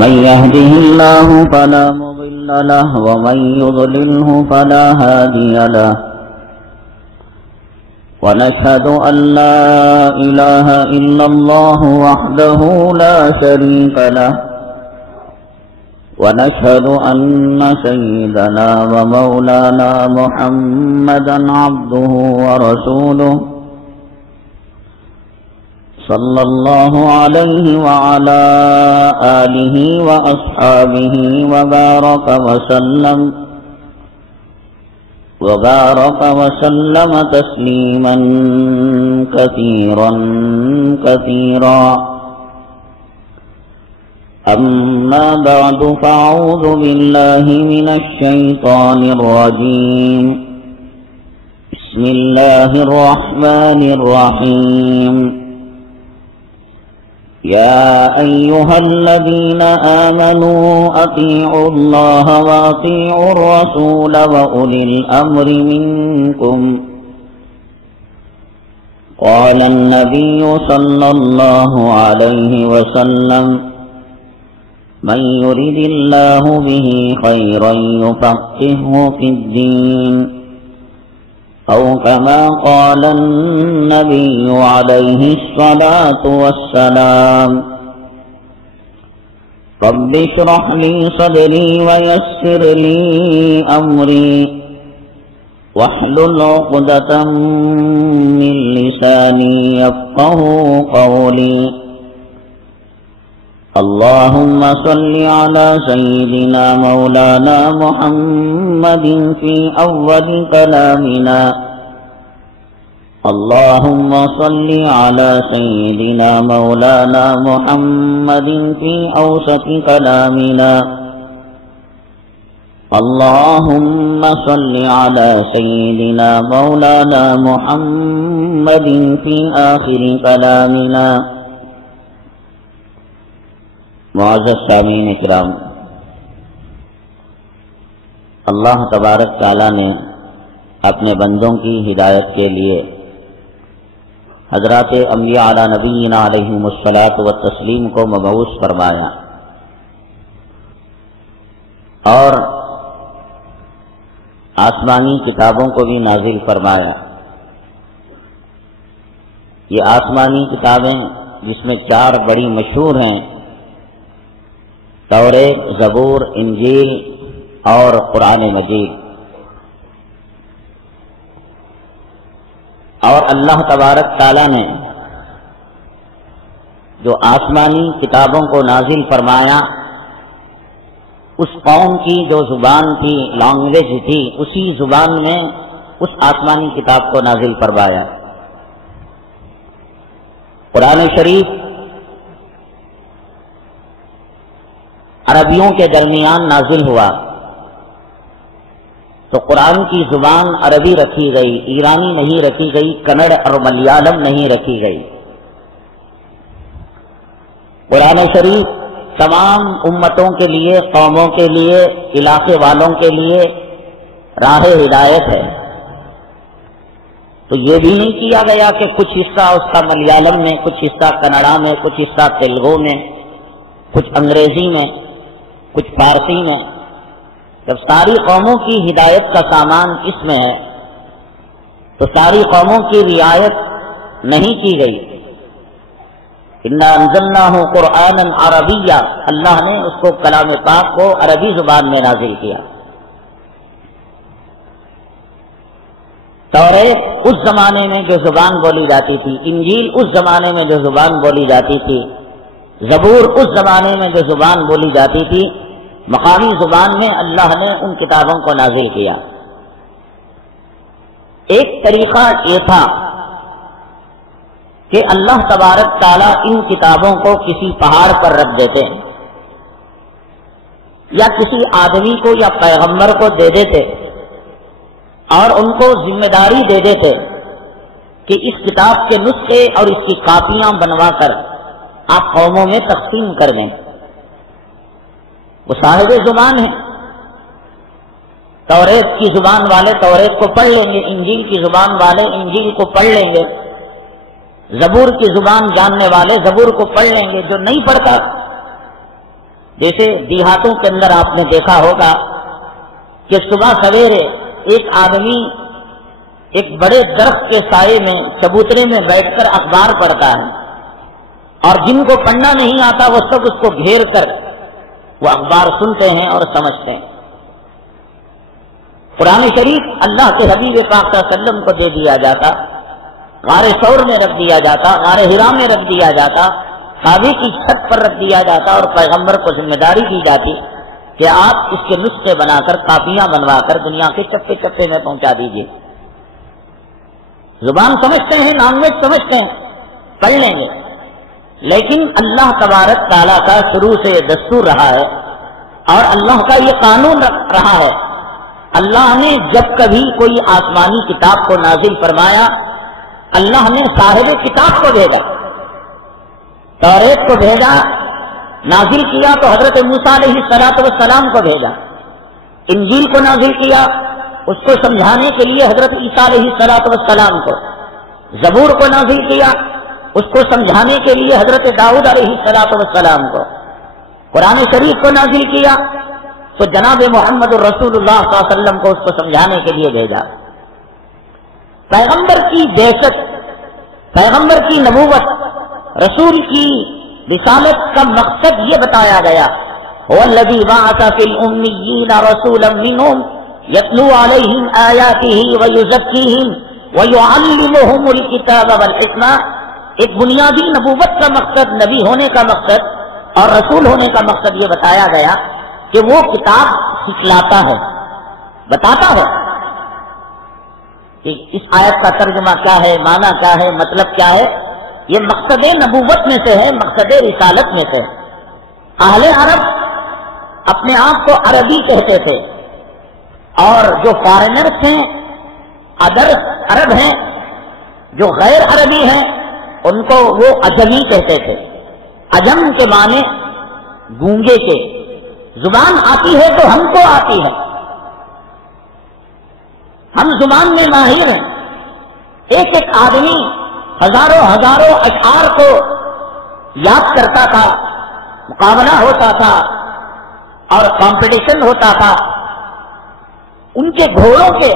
من يهده الله فلا مضل له ومن يضلله فلا هادي له ونشهد أن لا إله إلا الله وحده لا شريك له ونشهد أن سيدنا ومولانا محمدا عبده ورسوله صلى الله عليه وعلى آله وأصحابه وبارك وسلم تسليما كثيرا كثيرا. أما بعد فأعوذ بالله من الشيطان الرجيم. بسم الله الرحمن الرحيم. يا أيها الذين آمنوا أطيعوا الله وأطيعوا الرسول وأولي الأمر منكم. قال النبي صلى الله عليه وسلم من يرد الله به خيرا يفقهه في الدين أو كما قال النبي عليه الصلاة والسلام. رب اشرح لي صدري ويسر لي أمري واحلل عقدة من لساني يفقه قولي. اللهم صل على سيدنا مولانا محمد في أول كلامنا. اللهم صل على سيدنا مولانا محمد في أوسط كلامنا. اللهم صل على سيدنا مولانا محمد في آخر كلامنا. معزز سامعین اکرام، اللہ تبارک تعالیٰ نے اپنے بندوں کی ہدایت کے لیے حضرات انبیاء علی نبینا علیہم الصلاۃ والتسلیم کو مبعوث فرمایا اور آسمانی کتابوں کو بھی نازل فرمایا. یہ آسمانی کتابیں جس میں 4 بڑی مشہور ہیں، توریت، زبور، انجیل اور قرآن مجید. اور اللہ تبارک تعالیٰ نے جو آسمانی کتابوں کو نازل فرمایا، اس قوم کی جو زبان تھی، لینگویج تھی، اسی زبان میں اس آسمانی کتاب کو نازل فرمایا. قرآن شریف عربیوں کے درمیان نازل ہوا تو قرآن کی زبان عربی رکھی گئی، ایرانی نہیں رکھی گئی، کنڑ اور ملیالم نہیں رکھی گئی. قرآن شریف تمام امتوں کے لیے، قوموں کے لیے، علاقے والوں کے لیے راہ ہدایت ہے. تو یہ بھی نہیں کیا گیا کہ کچھ حصہ اس کا ملیالم میں، کچھ حصہ کنڑا میں، کچھ حصہ تیلگو میں، کچھ انگریزی میں، کچھ فارسی میں. جب ساری قوموں کی ہدایت کا سامان اس میں ہے تو ساری قوموں کی رعایت نہیں کی گئی. انا انزلناہ قرآنا عربیا، اللہ نے اس کو کلام پاک کو عربی زبان میں نازل کیا. توریت اس زمانے میں جو زبان بولی جاتی تھی، انجیل اس زمانے میں جو زبان بولی جاتی تھی، زبور اس زمانے میں جو زبان بولی جاتی تھی، مقامی زبان میں اللہ نے ان کتابوں کو نازل کیا. ایک طریقہ یہ تھا کہ اللہ تبارک تعالیٰ ان کتابوں کو کسی پہاڑ پر رکھ دیتے یا کسی آدمی کو یا پیغمبر کو دے دیتے اور ان کو ذمہ داری دے دیتے کہ اس کتاب کے نسخے اور اس کی کاپیاں بنوا کر آپ قوموں میں تقسیم کر دیں. وہ صاحب زبان ہیں. توریت کی زبان والے توریت کو پڑھ لیں گے، انجیل کی زبان والے انجیل کو پڑھ لیں گے، زبور کی زبان جاننے والے زبور کو پڑھ لیں گے. جو نہیں پڑھتا جیسے دیہاتوں کے اندر آپ نے دیکھا ہوگا کہ صبح سویرے ایک آدمی ایک بڑے درخت کے سائے میں چبوترے میں بیٹھ کر اخبار پڑھتا ہے، اور جن کو پڑھنا نہیں آتا وہ سب اس کو گھیر کر وہ اخبار سنتے ہیں اور سمجھتے ہیں۔ قرآن شریف اللہ کے حبیب پاک صلی اللہ علیہ وسلم کو دے دیا جاتا، غار ثور میں رکھ دیا جاتا، غار حرا میں رکھ دیا جاتا، کعبے کی چھت پر رکھ دیا جاتا، اور پیغمبر کو ذمہ داری دی جاتی کہ آپ اس کے نسخے بنا کر کاپیاں بنوا کر دنیا کے چپے چپے میں پہنچا دیجیے۔ زبان سمجھتے ہیں، لینگویج سمجھتے ہیں، پڑھ لیں گے، لیکن اللہ تبارک تعالیٰ کا شروع سے یہ دستور رہا ہے اور اللہ کا یہ قانون رہا ہے، اللہ نے جب کبھی کوئی آسمانی کتاب کو نازل فرمایا، اللہ نے صاحب کتاب کو بھیجا، توریت کو بھیجا، نازل کیا تو حضرت موسیٰ علیہ السلام کو بھیجا، انجیل کو نازل کیا اس کو سمجھانے کے لیے حضرت عیسیٰ علیہ السلام کو، زبور کو نازل کیا اس کو سمجھانے کے لیے حضرت داؤد علیہ السلام کو، قرآن شریف کو نازل کیا تو جناب محمد رسول اللہ صلی اللہ علیہ وسلم کو اس کو سمجھانے کے لیے بھیجا۔ پیغمبر کی بعثت، پیغمبر کی نبوت، رسول کی رسالت کا مقصد یہ بتایا گیا، هو الذی بعث فی الامیین رسولا منہم یتلو علیہم آیاتہ ویزکیہم ویعلمہم الکتاب والحکمہ۔ ایک بنیادی نبوت کا مقصد، نبی ہونے کا مقصد اور رسول ہونے کا مقصد یہ بتایا گیا کہ وہ کتاب سکھلاتا ہے، بتاتا ہے کہ اس آیت کا ترجمہ کیا ہے، معنی کیا ہے، مطلب کیا ہے۔ یہ مقصد نبوت میں سے ہے، مقصد رسالت میں سے۔ اہل عرب اپنے آپ کو عربی کہتے تھے، اور جو فارنرز ہیں، ادر عرب ہیں، جو غیر عربی ہیں، ان کو وہ عجمی کہتے تھے۔ عجم کے معنی گونگے کے، زبان آتی ہے تو ہم کو آتی ہے، ہم زبان میں ماہر ہیں۔ ایک ایک آدمی ہزاروں ہزاروں اشعار کو یاد کرتا تھا، مقابلہ ہوتا تھا اور کمپٹیشن ہوتا تھا، ان کے گھوڑوں کے،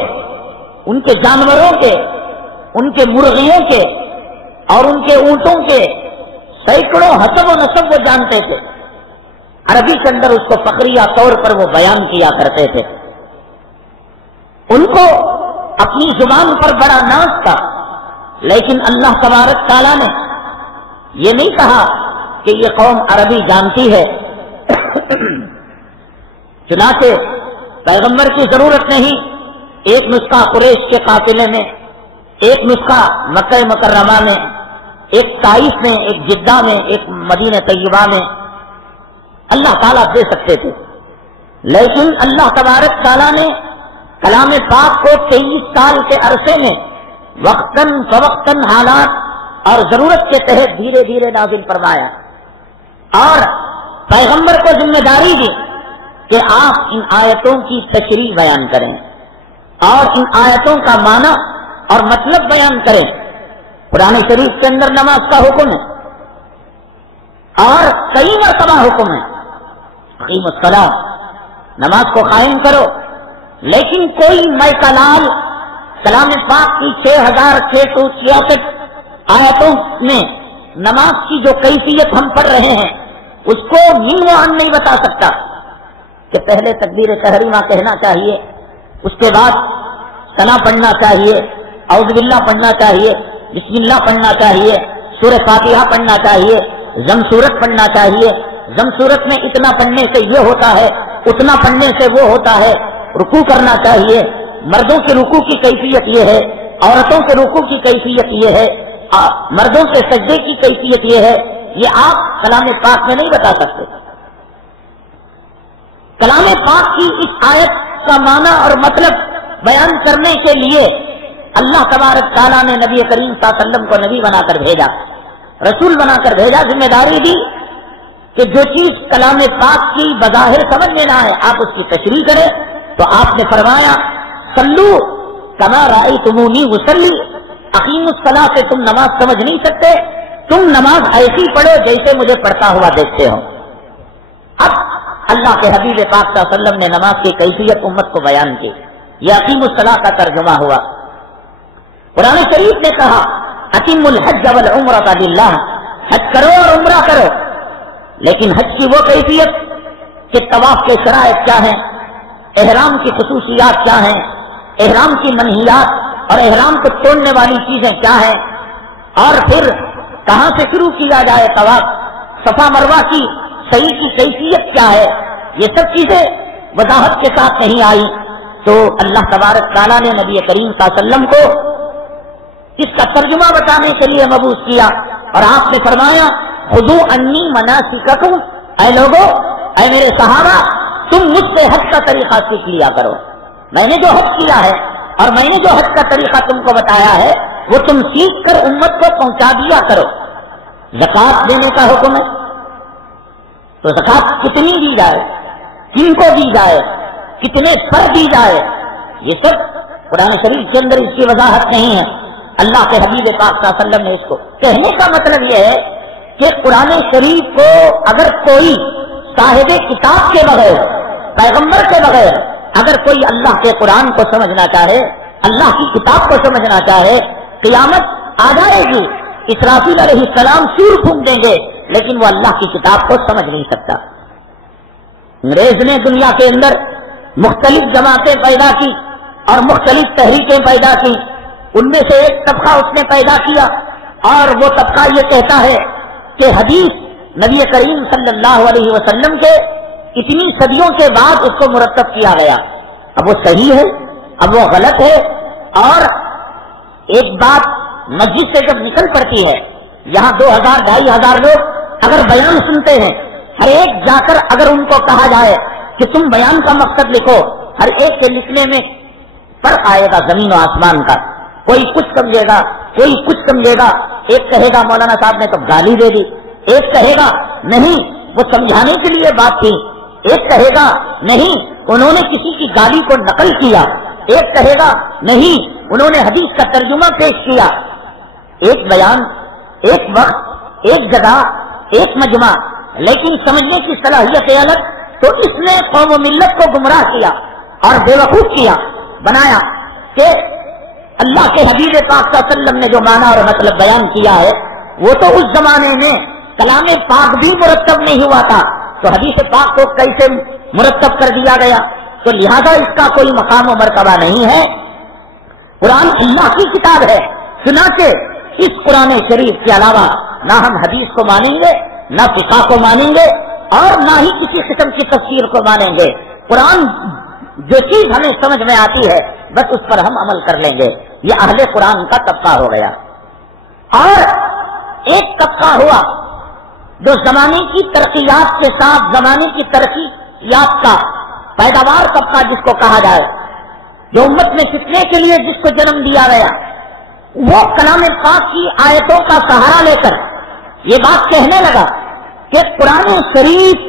ان کے جانوروں کے، ان کے مرغیوں کے اور ان کے اونٹوں کے سینکڑوں حسب و نسب وہ جانتے تھے۔ عربی کے اندر اس کو فخریہ طور پر وہ بیان کیا کرتے تھے۔ ان کو اپنی زبان پر بڑا ناز تھا، لیکن اللہ تبارک تعالیٰ نے یہ نہیں کہا کہ یہ قوم عربی جانتی ہے، چنانچہ پیغمبر کی ضرورت نہیں۔ ایک نسخہ قریش کے قافلے میں، ایک نسخہ مکہ مکرمہ میں، ایک طائف میں، ایک جدہ میں، ایک مدینہ طیبہ میں اللہ تعالیٰ دے سکتے تھے، لیکن اللہ تبارک تعالیٰ نے کلام پاک کو 23 سال کے عرصے میں وقتاً فوقتاً حالات اور ضرورت کے تحت دھیرے دھیرے نازل فرمایا، اور پیغمبر کو ذمہ داری دی کہ آپ ان آیتوں کی تشریح بیان کریں اور ان آیتوں کا معنی اور مطلب بیان کریں۔ قرآن شریف کے اندر نماز کا حکم ہے اور کئی مرتبہ حکم ہے، اقیم الصلاۃ، نماز کو قائم کرو، لیکن کوئی میکلال کلام پاک کی 6666 آیتوں میں نماز کی جو کیفیت ہم پڑھ رہے ہیں اس کو من و عن نہیں بتا سکتا کہ پہلے تکبیر تحریمہ کہنا چاہیے، اس کے بعد ثنا پڑھنا چاہیے، اعوذ باللہ پڑھنا چاہیے، بسم اللہ پڑھنا چاہیے، سورہ فاتحہ پڑھنا چاہیے، ضم سورت پڑھنا چاہیے، ضم سورت میں اتنا پڑھنے سے یہ ہوتا ہے، اتنا پڑھنے سے وہ ہوتا ہے، رکوع کرنا چاہیے، مردوں کے رکوع کی کیفیت یہ ہے، عورتوں کے رکوع کی کیفیت یہ ہے، مردوں کے سجدے کی کیفیت یہ ہے، یہ آپ کلام پاک میں نہیں بتا سکتے۔ کلام پاک کی اس آیت کا معنی اور مطلب بیان کرنے کے لیے اللہ تبارک تعالیٰ نے نبی کریم صلی اللہ علیہ وسلم کو نبی بنا کر بھیجا، رسول بنا کر بھیجا، ذمہ داری دی کہ جو چیز کلام پاک کی بظاہر سمجھ میں نہ آئے آپ اس کی تشریح کریں، تو آپ نے فرمایا صلو کما رأیتمونی اصلی، اقیم الصلاۃ سے تم نماز سمجھ نہیں سکتے، تم نماز ایسی پڑھو جیسے مجھے پڑھتا ہوا دیکھتے ہو۔ اب اللہ کے حبیب پاک صلی اللہ علیہ وسلم نے نماز کی کیفیت امت کو بیان کی. یہ اقیم الصلاۃ کا ترجمہ ہوا. قرآن شریف نے کہا اتم الحج والعمرۃ للہ، حج کرو اور عمرہ کرو. لیکن حج کی وہ کیفیت کہ طواف کے شرائط کیا ہیں، احرام کی خصوصیات کیا ہیں، احرام کی منہیات اور احرام کو توڑنے والی چیزیں کیا ہیں، اور پھر کہاں سے شروع کیا جائے طواف، صفا مروہ کی صحیح کی کیفیت کیا ہے، یہ سب چیزیں وضاحت کے ساتھ نہیں آئی. تو اللہ تبارک تعالیٰ نے نبی کریم صلی اللہ علیہ وسلم کو اس کا ترجمہ بتانے کے لیے مبعوث کیا اور آپ نے فرمایا خذوا عنی مناسککم، اے لوگو، اے میرے صحابہ، تم مجھ سے حج کا طریقہ سیکھ لیا کرو. میں نے جو حج کیا ہے اور میں نے جو حج کا طریقہ تم کو بتایا ہے وہ تم سیکھ کر امت کو پہنچا دیا کرو. زکوٰۃ دینے کا حکم ہے تو زکوٰۃ کتنی دی جائے، کن کو دی جائے، کتنے پر دی جائے، یہ سب قرآن شریف کے اندر اس کی وضاحت نہیں ہے. اللہ کے حبیب پاک صلی اللہ علیہ وسلم نے اس کو کہنے کا مطلب یہ ہے کہ قرآن شریف کو اگر کوئی صاحب کتاب کے بغیر، پیغمبر کے بغیر اگر کوئی اللہ کے قرآن کو سمجھنا چاہے، اللہ کی کتاب کو سمجھنا چاہے، قیامت آ جائے گی، اسرافیل علیہ السلام سور پھونک دیں گے، لیکن وہ اللہ کی کتاب کو سمجھ نہیں سکتا. انگریز نے دنیا کے اندر مختلف جماعتیں پیدا کی اور مختلف تحریکیں پیدا کی. ان میں سے ایک طبقہ اس نے پیدا کیا اور وہ طبقہ یہ کہتا ہے کہ حدیث نبی کریم صلی اللہ علیہ وسلم کے اتنی صدیوں کے بعد اس کو مرتب کیا گیا. اب وہ صحیح ہے، اب وہ غلط ہے. اور ایک بات مسجد سے جب نکل پڑتی ہے، یہاں 2000 2500 لوگ اگر بیان سنتے ہیں، ہر ایک جا کر اگر ان کو کہا جائے کہ تم بیان کا مقصد لکھو، ہر ایک کے لکھنے میں فرق آئے گا زمین و آسمان کا. کوئی کچھ سمجھے گا، کوئی کچھ سمجھے گا. ایک کہے گا مولانا صاحب نے تو گالی دے دی، ایک کہے گا نہیں وہ سمجھانے کے لیے بات تھی، ایک کہے گا نہیں انہوں نے کسی کی گالی کو نقل کیا، ایک کہے گا نہیں انہوں نے حدیث کا ترجمہ پیش کیا. ایک بیان، ایک وقت، ایک جگہ، ایک مجمع، لیکن سمجھنے کی صلاحیت الگ. تو اس نے قوم و ملت کو گمراہ کیا اور بے وقوف کیا، بنایا کہ اللہ کے حبیب پاک صلی اللہ علیہ وسلم نے جو معنی اور مطلب بیان کیا ہے وہ تو اس زمانے میں کلام پاک بھی مرتب نہیں ہوا تھا، تو حدیث پاک کو کیسے مرتب کر دیا گیا؟ تو لہذا اس کا کوئی مقام و مرتبہ نہیں ہے. قرآن اللہ کی کتاب ہے، چنانچہ اس قرآن شریف کے علاوہ نہ ہم حدیث کو مانیں گے، نہ فقہ کو مانیں گے، اور نہ ہی کسی قسم کی تفسیر کو مانیں گے. قرآن جو چیز ہمیں سمجھ میں آتی ہے بس اس پر ہم عمل کر لیں گے. یہ اہل قرآن کا طبقہ ہو گیا. اور ایک طبقہ ہوا جو زمانے کی ترقیات کے ساتھ زمانے کی ترقی یافتہ پیداوار طبقہ جس کو کہا جائے، جو امت میں فتنے کے لیے جس کو جنم دیا گیا، وہ کلام پاک کی آیتوں کا سہارا لے کر یہ بات کہنے لگا کہ قرآن شریف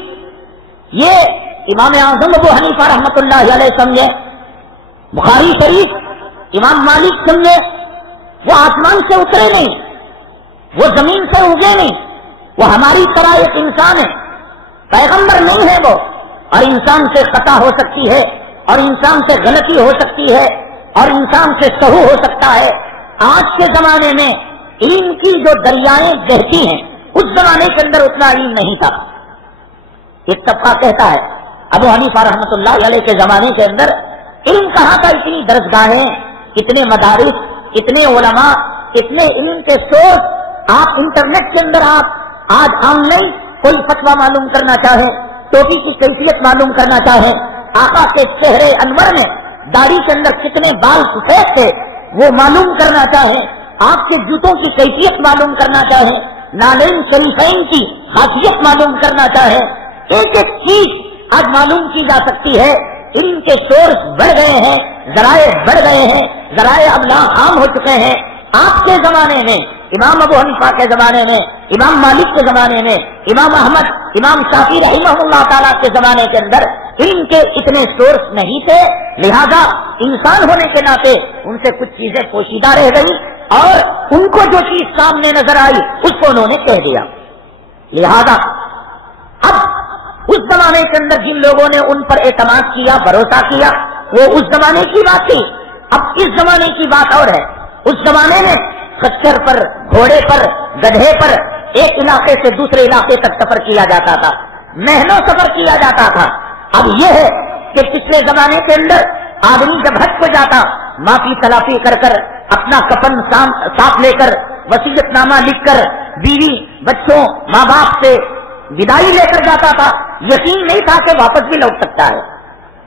یہ امام اعظم ابو حنیفہ رحمۃ اللہ علیہ سمجھے، بخاری شریف امام مالک سمجھے، وہ آسمان سے اترے نہیں، وہ زمین سے اگے نہیں، وہ ہماری طرح ایک انسان ہے، پیغمبر نہیں ہے وہ، اور انسان سے خطا ہو سکتی ہے، اور انسان سے غلطی ہو سکتی ہے، اور انسان سے سہو ہو سکتا ہے. آج کے زمانے میں علم کی جو دریائیں بہتی ہیں اس زمانے کے اندر اتنا علم نہیں تھا. ایک طبقہ کہتا ہے ابو حنیفہ رحمۃ اللہ علیہ کے زمانے کے اندر علم کہاں تھا؟ اتنی درسگاہیں، اتنے مدارس، اتنے علماء، اتنے علم کے سورس. آپ انٹرنیٹ کے اندر آپ آج آن لائن کوئی فتویٰ معلوم کرنا چاہیں، ٹوپی کی کیفیت معلوم کرنا چاہیں، آقا کے چہرے انور میں داڑھی کے اندر کتنے بال سفید تھے وہ معلوم کرنا چاہیں، آپ کے جوتوں کی کیفیت معلوم کرنا چاہیں، نالین شریفین کی خاصیت معلوم کرنا چاہیں، ایک ایک چیز آج معلوم کی جا سکتی ہے. علم کے سورس بڑھ گئے ہیں، ذرائع بڑھ گئے ہیں، ذرائع ابلاغ عام ہو چکے ہیں. آپ کے زمانے میں، امام ابو حنیفہ کے زمانے میں، امام مالک کے زمانے میں، امام احمد، امام شافعی رحمہ اللہ تعالیٰ کے زمانے کے اندر علم کے اتنے سورس نہیں تھے. لہذا انسان ہونے کے ناطے ان سے کچھ چیزیں پوشیدہ رہ گئی اور ان کو جو چیز سامنے نظر آئی اس کو انہوں نے کہہ دیا. لہذا اب اس زمانے کے اندر جن لوگوں نے ان پر اعتماد کیا، بھروسہ کیا، وہ اس زمانے کی بات تھی. اب اس زمانے کی بات اور ہے. اس زمانے میں خچر پر، گھوڑے پر، گدھے پر ایک علاقے سے دوسرے علاقے تک سفر کیا جاتا تھا، مہینوں سفر کیا جاتا تھا. اب یہ ہے کہ پچھلے زمانے کے اندر آدمی جب حج کو جاتا، معافی تلافی کر کر، اپنا کفن ساتھ لے کر، وصیت نامہ لکھ کر، بیوی بچوں ماں باپ سے ودائی لے کر جاتا تھا. یقین نہیں تھا کہ واپس بھی لوٹ سکتا ہے.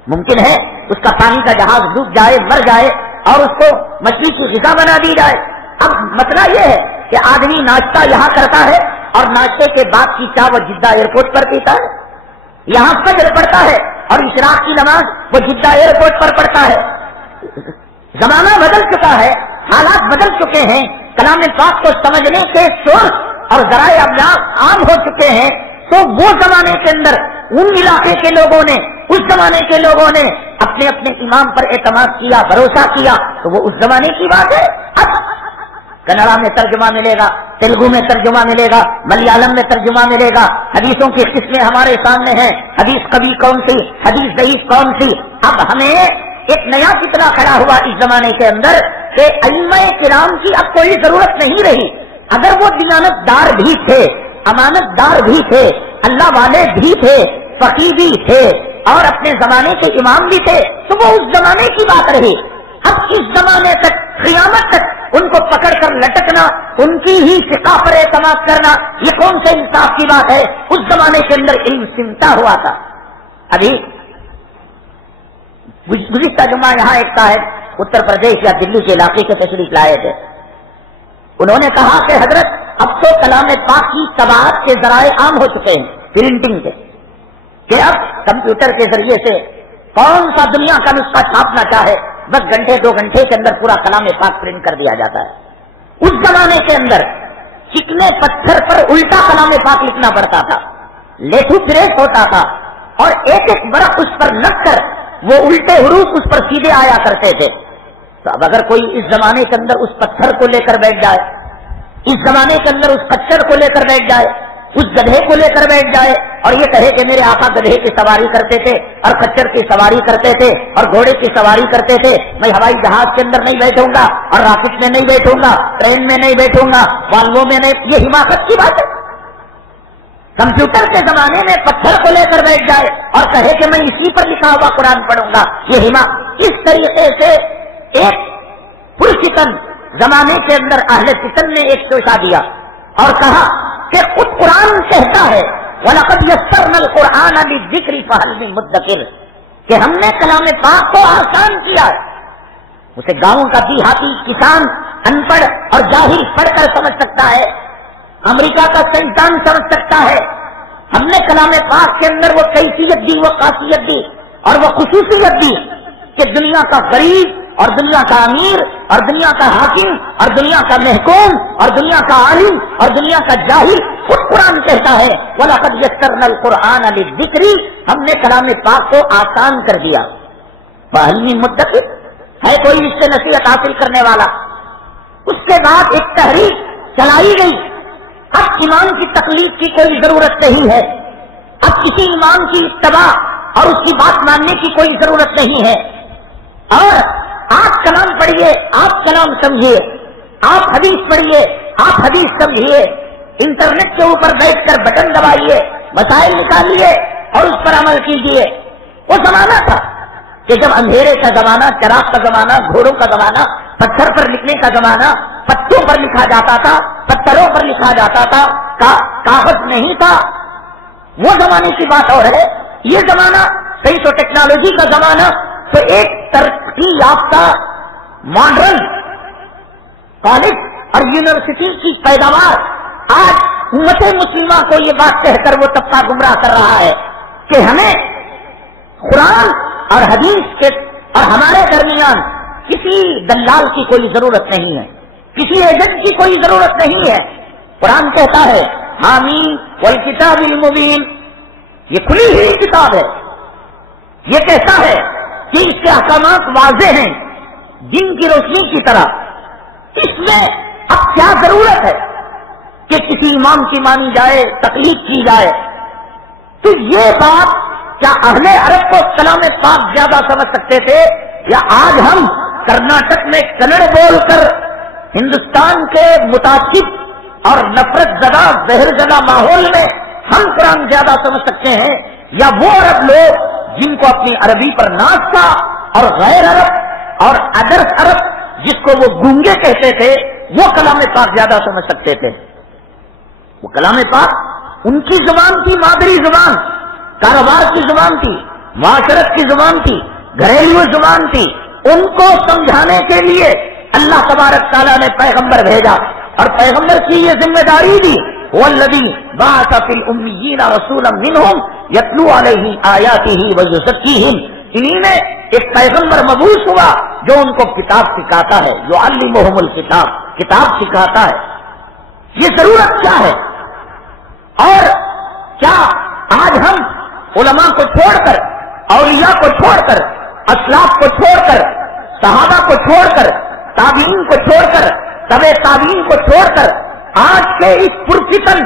ممکن ہے اس کا پانی کا جہاز ڈوب جائے، مر جائے اور اس کو مچھلی کی غذا بنا دی جائے. اب مسئلہ یہ ہے کہ آدمی ناشتہ یہاں کرتا ہے اور ناشتے کے بعد کی چاہ وہ جدہ ایئرپورٹ پر پیتا ہے. یہاں فجر پڑتا ہے اور اشراق کی نماز وہ جدہ ایئرپورٹ پر پڑتا ہے. زمانہ بدل چکا ہے، حالات بدل چکے ہیں، کلام پاک کو سمجھنے کے سورس اور ذرائع ابلاغ عام ہو چکے ہیں. تو وہ زمانے کے اندر ان علاقے کے لوگوں نے، اس زمانے کے لوگوں نے اپنے اپنے امام پر اعتماد کیا، بھروسہ کیا، تو وہ اس زمانے کی بات ہے. اب کنڑا میں ترجمہ ملے گا، تیلگو میں ترجمہ ملے گا، ملیالم میں ترجمہ ملے گا. حدیثوں کی قسمیں ہمارے سامنے ہیں، حدیث قوی کون سی، حدیث ضعیف کون سی. اب ہمیں ایک نیا فتنہ کھڑا ہوا اس زمانے کے اندر کہ ائمہ کرام کی اب کوئی ضرورت نہیں رہی. اگر وہ دیانت دار بھی تھے، امانت دار بھی تھے، اللہ والے بھی تھے، فقیہ بھی تھے اور اپنے زمانے کے امام بھی تھے، تو وہ اس زمانے کی بات رہی. اب اس زمانے تک، قیامت تک ان کو پکڑ کر لٹکنا، ان کی ہی فقہ پر اعتماد کرنا، یہ کون سے انصاف کی بات ہے؟ اس زمانے کے اندر علم سمٹا ہوا تھا. ابھی گزشتہ جمعہ یہاں ایک صاحب اتر پردیش یا دلی کے علاقے کے تشریف لائے تھے. انہوں نے کہا کہ حضرت اب تو کلام پاک کی طباعت کے ذرائع عام ہو چکے ہیں، پرنٹنگ کے، کہ اب کمپیوٹر کے ذریعے سے کون سا دنیا کا نسخہ چھاپنا چاہے بس گھنٹے 2 گھنٹے کے اندر پورا کلام پاک پرنٹ کر دیا جاتا ہے. اس زمانے کے اندر چکنے پتھر پر الٹا کلام پاک لکھنا پڑتا تھا، لیٹو پریس ہوتا تھا اور ایک ایک برق اس پر لگ کر وہ الٹے حروف اس پر سیدھے آیا کرتے تھے. تو اب اگر کوئی اس زمانے کے اندر اس پتھر کو لے کر بیٹھ جائے، اس زمانے کے اندر اس خچر کو لے کر بیٹھ جائے، اس گدھے کو لے کر بیٹھ جائے اور یہ کہے کہ میرے آقا گدھے کی سواری کرتے تھے اور خچر کی سواری کرتے تھے اور گھوڑے کی سواری کرتے تھے، میں ہوائی جہاز کے اندر نہیں بیٹھوں گا اور راکٹ میں نہیں بیٹھوں گا، ٹرین میں نہیں بیٹھوں گا، والوو میں نہیں، یہ حماقت کی بات ہے. کمپیوٹر کے زمانے میں پتھر کو لے کر بیٹھ جائے اور کہے کہ میں اسی پر لکھا ہوا قرآن پڑھوں گا، یہ حماقت. اس طریقے سے ایک پرفتن زمانے کے اندر اہل فتن نے ایک شوشہ دیا اور کہا کہ خود قرآن کہتا ہے وَلَقَدْ يَسَّرْنَا الْقُرْآنَ لِلذِّكْرِ فَهَلْ مِن مُدَّكِرٍ، کہ ہم نے کلام پاک کو آسان کیا ہے. اسے گاؤں کا دیہاتی کسان ان پڑھ اور جاہل پڑھ کر سمجھ سکتا ہے، امریکہ کا سائنسدان سمجھ سکتا ہے. ہم نے کلام پاک کے اندر وہ کیفیت دی، وہ خاصیت دی اور وہ خصوصیت دی کہ دنیا کا غریب اور دنیا کا امیر اور دنیا کا حاکم اور دنیا کا محکوم اور دنیا کا عالم اور دنیا کا جاہل خود قرآن کہتا ہے وَلَقَدْ يَسَّرْنَا الْقُرْآنَ لِلذِّكْرِ، ہم نے کلام پاک کو آسان کر دیا. فَهَلْ مِن مُدَّكِرٍ، ہے کوئی اس سے نصیحت حاصل کرنے والا؟ اس کے بعد ایک تحریک چلائی گئی. اب امام کی تقلید کی کوئی ضرورت نہیں ہے، اب کسی امام کی اتباع اور اس کی بات ماننے کی کوئی ضرورت نہیں ہے، اور آپ کلام پڑھیے، آپ کلام سمجھیے، آپ حدیث پڑھیے، آپ حدیث سمجھیے، انٹرنیٹ کے اوپر بیٹھ کر بٹن دبائیے، مسائل نکالیے اور اس پر عمل کیجیے. وہ زمانہ تھا کہ جب اندھیرے کا زمانہ، چراغ کا زمانہ، گھوڑوں کا زمانہ، پتھر پر لکھنے کا زمانہ، پتوں پر لکھا جاتا تھا، پتھروں پر لکھا جاتا تھا، کاغذ نہیں تھا. وہ زمانے کی بات اور ہے. یہ زمانہ سائنس و ٹیکنالوجی کا زمانہ، تو ایک ترقی یافتہ ماڈرن کالج اور یونیورسٹی کی پیداوار آج امت مسلمہ کو یہ بات کہہ کر وہ طبقہ گمراہ کر رہا ہے کہ ہمیں قرآن اور حدیث کے اور ہمارے درمیان کسی دلال کی کوئی ضرورت نہیں ہے، کسی ایجنٹ کی کوئی ضرورت نہیں ہے. قرآن کہتا ہے حامیم والکتاب المبین، یہ کھلی ہوئی کتاب ہے، یہ کہتا ہے کہ اس کے احکامات واضح ہیں دن کی روشنی کی طرح. اس میں اب کیا ضرورت ہے کہ کسی امام کی مانی جائے، تقلید کی جائے؟ تو یہ بات کیا اہل عرب کو کلام پاک زیادہ سمجھ سکتے تھے، یا آج ہم کرناٹک میں کنڑ بول کر ہندوستان کے متعصب اور نفرت زدہ زہر زدہ ماحول میں ہم قرآن زیادہ سمجھ سکتے ہیں، یا وہ عرب لوگ جن کو اپنی عربی پر ناز تھا اور غیر عرب اور ادرس عرب جس کو وہ گونگے کہتے تھے وہ کلام پاک زیادہ سمجھ سکتے تھے؟ وہ کلام پاک ان کی زبان تھی، مادری زبان، کاروبار کی زبان تھی، معاشرت کی زبان تھی، گھریلو زبان تھی. ان کو سمجھانے کے لیے اللہ تبارک تعالیٰ نے پیغمبر بھیجا، اور پیغمبر کی یہ ذمہ داری دی، والذی بعث فی الامیین رسولا منہم یتلو علیہم آیاتہ ویزکیہم. انہی میں ایک پیغمبر مبعوث ہوا جو ان کو کتاب سکھاتا ہے، یعلمہم الکتاب، کتاب سکھاتا ہے. یہ ضرورت کیا ہے؟ اور کیا آج ہم علماء کو چھوڑ کر، اولیاء کو چھوڑ کر، اسلاف کو چھوڑ کر، صحابہ کو چھوڑ کر، تابعین کو چھوڑ کر، تبع تابعین کو چھوڑ کر آج کے اس پرفتن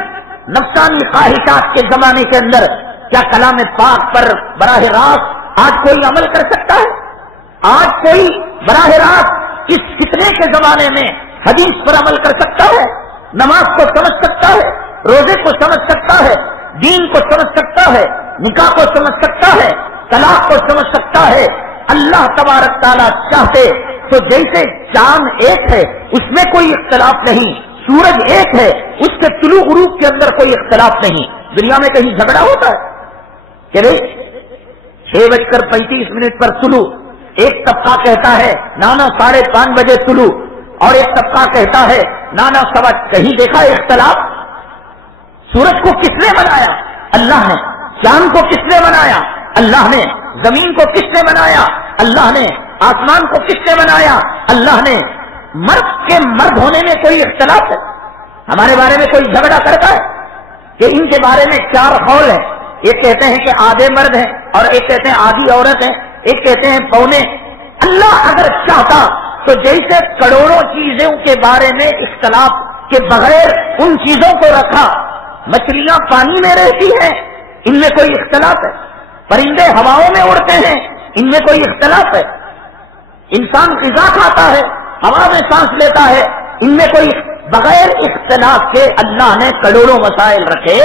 نفسانی خواہشات کے زمانے کے اندر کیا کلام پاک پر براہ راست آج کوئی عمل کر سکتا ہے؟ آج کوئی براہ راست اس فتنے کے زمانے میں حدیث پر عمل کر سکتا ہے؟ نماز کو سمجھ سکتا ہے، روزے کو سمجھ سکتا ہے، دین کو سمجھ سکتا ہے، نکاح کو سمجھ سکتا ہے، طلاق کو سمجھ سکتا ہے؟ اللہ تبارک تعالیٰ چاہتے تو جیسے چاند ایک ہے اس میں کوئی اختلاف نہیں، سورج ایک ہے اس کے طلوع غروب کے اندر کوئی اختلاف نہیں. دنیا میں کہیں جھگڑا ہوتا ہے کہ بھائی 6:35 پر طلوع، ایک طبقہ کہتا ہے نانا 5:30 بجے طلوع، اور ایک طبقہ کہتا ہے نانا سوا. کہیں دیکھا اختلاف؟ سورج کو کس نے بنایا؟ اللہ نے. چاند کو کس نے بنایا؟ اللہ نے. زمین کو کس نے بنایا؟ اللہ نے. آسمان کو کس نے بنایا؟ اللہ نے. مرد کے مرد ہونے میں کوئی اختلاف ہے؟ ہمارے بارے میں کوئی جھگڑا کرتا ہے کہ ان کے بارے میں 4 قول ہیں. ایک کہتے ہیں کہ آدھے مرد ہیں، اور ایک کہتے ہیں آدھی عورت ہیں، ایک کہتے ہیں پونے. اللہ اگر چاہتا تو جیسے کروڑوں چیزوں کے بارے میں اختلاف کے بغیر ان چیزوں کو رکھا. مچھلیاں پانی میں رہتی ہیں، ان میں کوئی اختلاف ہے؟ پرندے ہواؤں میں اڑتے ہیں، ان میں کوئی اختلاف ہے؟ انسان غذا کھاتا ہے، ہوا میں سانس لیتا ہے، ان میں کوئی بغیر اختلاف کے اللہ نے کروڑوں مسائل رکھے.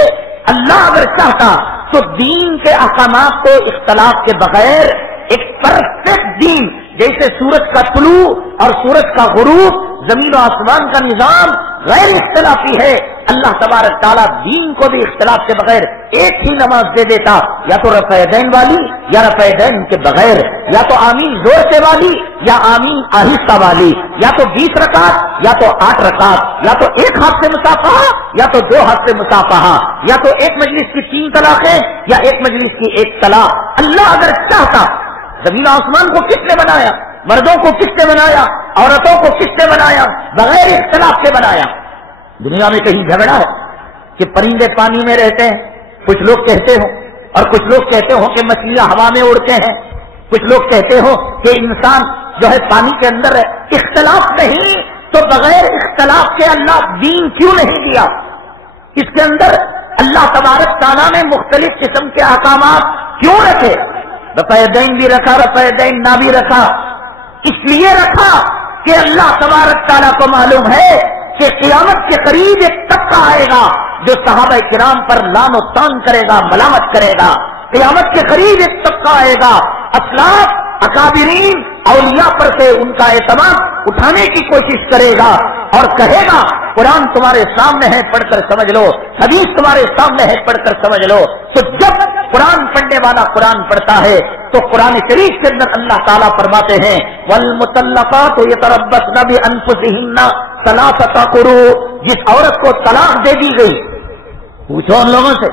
اللہ اگر چاہتا تو دین کے احکامات کو اختلاف کے بغیر ایک پرفیکٹ دین، جیسے سورج کا طلوع اور سورج کا غروب، زمین و آسمان کا نظام غیر اختلافی ہے، اللہ تبارک تعالیٰ دین کو بھی اختلاف کے بغیر ایک ہی نماز دے دیتا، یا تو رفع دین والی یا رفع دین کے بغیر، یا تو آمین زور سے والی یا آمین آہستہ والی، یا تو 20 رکعت یا تو 8 رکعت، یا تو ایک ہاتھ سے مصافحہ یا تو 2 ہاتھ سے مصافحہ، یا تو ایک مجلس کی 3 طلاقیں یا ایک مجلس کی 1 طلاق. اللہ اگر چاہتا، زمین آسمان کو کس نے بنایا؟ مردوں کو کس نے بنایا؟ عورتوں کو کس نے بنایا؟ بغیر اختلاف کے بنایا. دنیا میں کہیں جھگڑا ہے کہ پرندے پانی میں رہتے ہیں؟ کچھ لوگ کہتے ہوں، اور کچھ لوگ کہتے ہوں کہ مچھلیاں ہوا میں اڑتے ہیں، کچھ لوگ کہتے ہوں کہ انسان جو ہے پانی کے اندر ہے. اختلاف نہیں تو بغیر اختلاف کے اللہ دین کیوں نہیں دیا؟ اس کے اندر اللہ تبارک تعالیٰ نے مختلف قسم کے احکامات کیوں رکھے؟ رفع دین بھی رکھا، رفع دین نہ بھی رکھا. اس لیے رکھا کہ اللہ تبارک تعالیٰ کو معلوم ہے کہ قیامت کے قریب ایک طبقہ آئے گا جو صحابہ کرام پر لعن و طعن کرے گا، ملامت کرے گا. قیامت کے قریب ایک طبقہ آئے گا، اسلاف، اکابرین، اولیاء پر سے ان کا اعتماد اٹھانے کی کوشش کرے گا اور کہے گا قرآن تمہارے سامنے ہے، پڑھ کر سمجھ لو، حدیث تمہارے سامنے ہے، پڑھ کر سمجھ لو. تو جب قرآن پڑھنے والا قرآن پڑھتا ہے تو قرآن شریف کے اندر اللہ تعالیٰ فرماتے ہیں والمطلقات یتربصن بانفسہن ثلاثۃ قروء. جس عورت کو طلاق دے دی گئی، پوچھو ان لوگوں سے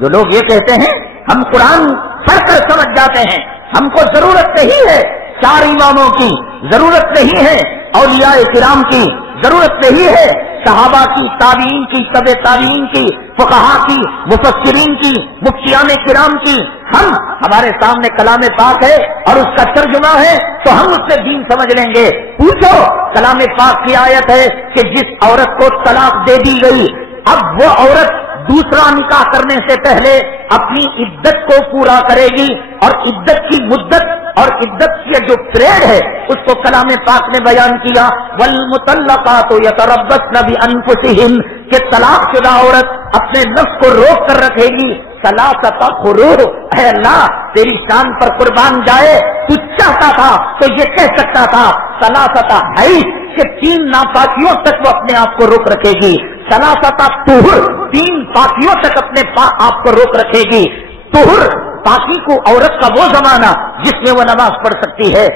جو لوگ یہ کہتے ہیں ہم قرآن پڑھ کر سمجھ جاتے ہیں، ہم کو ضرورت نہیں ہے 4 اماموں کی، ضرورت نہیں ہے اولیاء کرام کی، ضرورت نہیں ہے صحابہ کی، تابعین کی، تبع تابعین کی، فقہا کی، مفسرین کی، مفتیان کرام کی. ہمارے سامنے کلام پاک ہے اور اس کا ترجمہ ہے تو ہم اس سے دین سمجھ لیں گے. پوچھو، کلام پاک کی آیت ہے کہ جس عورت کو طلاق دے دی گئی، اب وہ عورت دوسرا نکاح کرنے سے پہلے اپنی عدت کو پورا کرے گی، اور عدت کی مدت اور عدت کی جو پیریڈ ہے اس کو کلام پاک نے بیان کیا، والمطلقات یتربصن بانفسہن، کہ طلاق شدہ عورت اپنے نفس کو روک کر رکھے گی ثلاثۃ قروء۔ اے اللہ تیری شان پر قربان جائے، تو چاہتا تھا تو یہ کہہ سکتا تھا ثلاثۃ حیض، کہ 3 ناپاکیوں تک وہ اپنے آپ کو روک رکھے گی، ثلاثۃ طہر، 3 پاکیوں تک اپنے آپ کو روک رکھے گی۔ طہر پاکی کو عورت کا وہ زمانہ جس میں وہ نماز پڑھ سکتی ہے،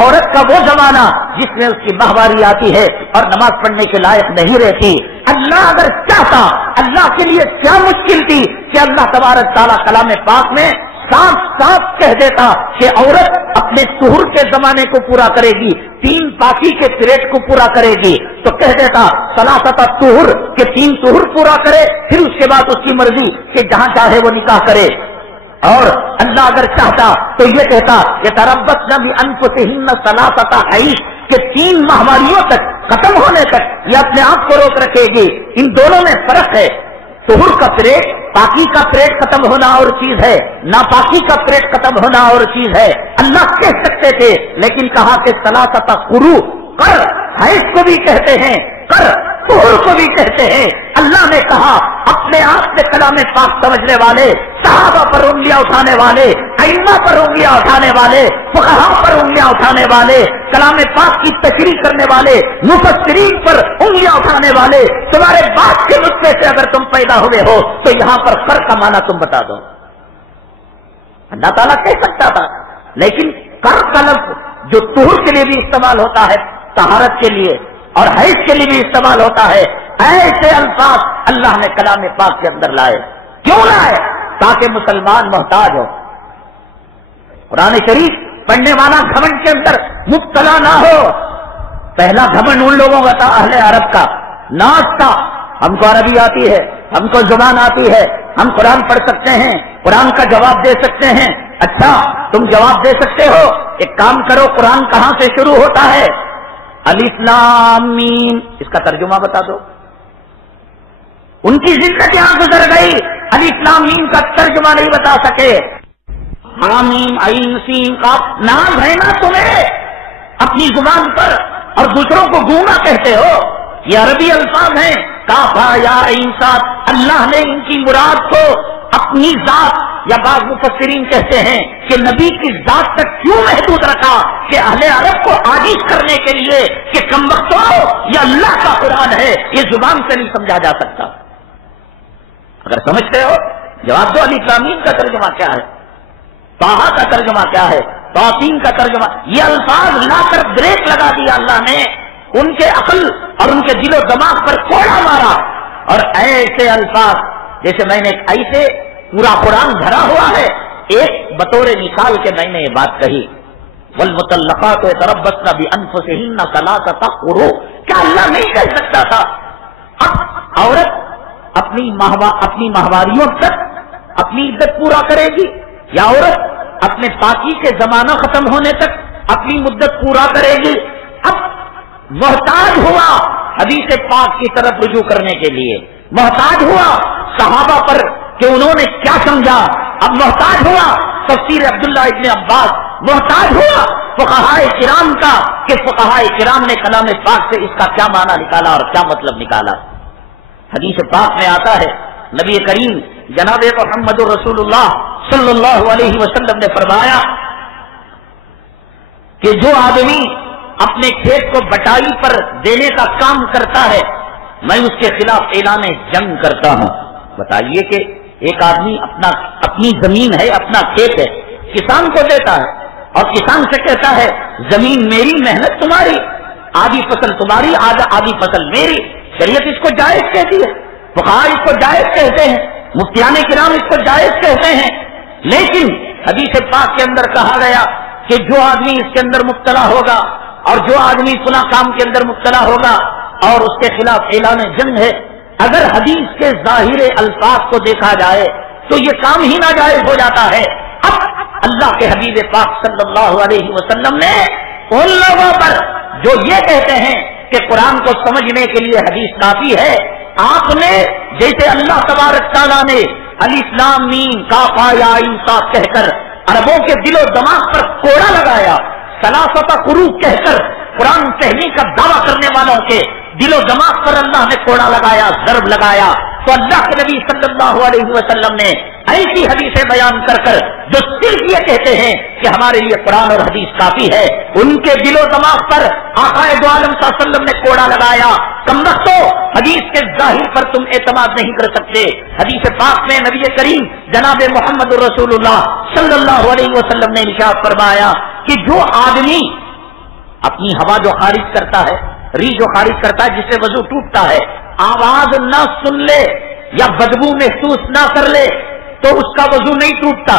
عورت کا وہ زمانہ جس میں اس کی ماہواری آتی ہے اور نماز پڑھنے کے لائق نہیں رہتی۔ اللہ اگر چاہتا، اللہ کے لیے کیا مشکل تھی کہ اللہ تبارک تعالیٰ کلام پاک میں صاف صاف کہہ دیتا کہ عورت اپنے طہر کے زمانے کو پورا کرے گی، 3 پاکی کے پیریڈ کو پورا کرے گی، تو کہہ دیتا ثلاثۃ طہر، کہ 3 طہر پورا کرے، پھر اس کے بعد اس کی مرضی کہ جہاں چاہے وہ نکاح کرے۔ اور اللہ اگر چاہتا تو یہ کہتا کہ تربصن بانفسہن ثلاثۃ حیض، کہ 3 ماہواریوں تک ختم ہونے تک یہ اپنے آپ کو روک رکھے گی۔ ان دونوں میں فرق ہے، طہر کا پیریڈ، پاکی کا پیریڈ ختم ہونا اور چیز ہے، ناپاکی کا پیریڈ ختم ہونا اور چیز ہے۔ اللہ کہہ سکتے تھے لیکن کہا کہ ثلاثۃ قروء، کر، حیض کو بھی کہتے ہیں کر، طہر کو بھی کہتے ہیں۔ اللہ نے کہا اپنے آپ سے کلام پاک سمجھنے والے، صحابہ پر انگلیاں اٹھانے والے، ائمہ پر انگلیاں اٹھانے والے، فقہاء پر انگلیاں اٹھانے والے، کلام پاک کی تشریح کرنے والے، مفسرین پر انگلیاں اٹھانے والے، تمہارے باپ کے نطفے سے اگر تم پیدا ہوئے ہو تو یہاں پر کر کا معنی تم بتا دو۔ اللہ تعالیٰ کہہ سکتا تھا، لیکن کر کا لفظ جو طہر کے لیے بھی استعمال ہوتا ہے، طہارت کے لیے اور حیض کے لیے بھی استعمال ہوتا ہے، ایسے الفاظ اللہ نے کلام پاک کے اندر لائے۔ کیوں لائے؟ تاکہ مسلمان محتاج ہو۔ قرآن شریف پڑھنے والا گھمنڈ کے اندر مبتلا نہ ہو۔ پہلا گھمنڈ ان لوگوں کا تھا اہل عرب کا، ناز تھا، ہم کو عربی آتی ہے، ہم کو زبان آتی ہے، ہم قرآن پڑھ سکتے ہیں، قرآن کا جواب دے سکتے ہیں۔ اچھا تم جواب دے سکتے ہو، ایک کام کرو، قرآن کہاں سے شروع ہوتا ہے؟ الف لام میم، اس کا ترجمہ بتا دو۔ ان کی زندگی یہاں گزر گئی، الف لام میم کا ترجمہ نہیں بتا سکے۔ حامیم عین سین قاف، نام ہے نا تمہیں اپنی زبان پر اور دوسروں کو گونگا کہتے ہو، یہ عربی الفاظ ہیں، کافا یا عین صاد۔ اللہ نے ان کی مراد کو اپنی ذات، یا بعض مفسرین کہتے ہیں کہ نبی کی ذات تک کیوں محدود رکھا کہ اہل عرب کو عاجز کرنے کے لیے کہ کم وقتوں یہ اللہ کا قرآن ہے، یہ زبان سے نہیں سمجھا جا سکتا۔ اگر سمجھتے ہو جواب دو، الف لام میم کا ترجمہ کیا ہے، طٰہٰ کا ترجمہ کیا ہے، طاسین کا ترجمہ، یہ الفاظ لا کر بریک لگا دیا اللہ نے، ان کے عقل اور ان کے دل و دماغ پر کوڑا مارا، اور ایسے الفاظ جیسے میں نے ایسے پورا قرآن بھرا ہوا ہے، ایک بطور مثال کے میں نے یہ بات کہی، والمطلقات یتربصن بانفسہن ثلاثۃ قروء، کیا اللہ نہیں کہہ سکتا تھا؟ اب عورت اپنی ماہواریوں تک اپنی عدت پورا کرے گی، یا عورت اپنے پاکی کے زمانہ ختم ہونے تک اپنی مدت پورا کرے گی؟ اب محتاج ہوا حدیث پاک کی طرف رجوع کرنے کے لیے، محتاج ہوا صحابہ پر کہ انہوں نے کیا سمجھا، اب محتاج ہوا تفسیر عبداللہ ابن عباس، محتاج ہوا فقہاء کرام کا کہ فقہاء کرام نے کلام پاک سے اس کا کیا معنی نکالا اور کیا مطلب نکالا۔ حدیث پاک میں آتا ہے، نبی کریم جناب محمد رسول اللہ صلی اللہ علیہ وسلم نے فرمایا کہ جو آدمی اپنے کھیت کو بٹائی پر دینے کا کام کرتا ہے، میں اس کے خلاف اعلان جنگ کرتا ہوں۔ بتائیے کہ ایک آدمی اپنی زمین ہے، اپنا کھیت ہے، کسان کو دیتا ہے اور کسان سے کہتا ہے زمین میری، محنت تمہاری، آدھی فصل تمہاری، آدھی فصل میری۔ شریعت اس کو جائز کہتی ہے، فقہاء اس کو جائز کہتے ہیں، مفتیان کرام اس کو جائز کہتے ہیں، لیکن حدیث پاک کے اندر کہا گیا کہ جو آدمی اس کے اندر مبتلا ہوگا اور جو آدمی فلاں کام کے اندر مبتلا ہوگا اور اس کے خلاف اعلان جنگ ہے، اگر حدیث کے ظاہر الفاظ کو دیکھا جائے تو یہ کام ہی ناجائز ہو جاتا ہے۔ اب اللہ کے حبیب پاک صلی اللہ علیہ وسلم نے ان لوگوں پر جو یہ کہتے ہیں کہ قرآن کو سمجھنے کے لیے حدیث کافی ہے، آپ نے جیسے اللہ تبارک تعالیٰ نے الف لام میم کاف یا عین صاد کہہ کر عربوں کے دل و دماغ پر کوڑا لگایا، ثلاثۃ قروء کہہ کر قرآن کہنے کا دعویٰ کرنے والوں کے دل و دماغ پر اللہ نے کوڑا لگایا، ضرب لگایا. تو اللہ کے نبی صلی اللہ علیہ وسلم نے ایسی حدیثیں بیان کر کر جو صرف یہ کہتے ہیں کہ ہمارے لیے قرآن اور حدیث کافی ہے، ان کے دل و دماغ پر آقا دو عالم صلی اللہ علیہ وسلم نے کوڑا لگایا. کمبختو، حدیث کے ظاہر پر تم اعتماد نہیں کر سکتے. حدیث پاک میں نبی کریم جناب محمد رسول اللہ صلی اللہ علیہ وسلم نے ارشاد فرمایا کہ جو آدمی اپنی ہوا جو خارج کرتا ہے، ری جو خارج کرتا ہے، جس سے وضو ٹوٹتا ہے، آواز نہ سن لے یا بدبو محسوس نہ کر لے تو اس کا وضو نہیں ٹوٹتا.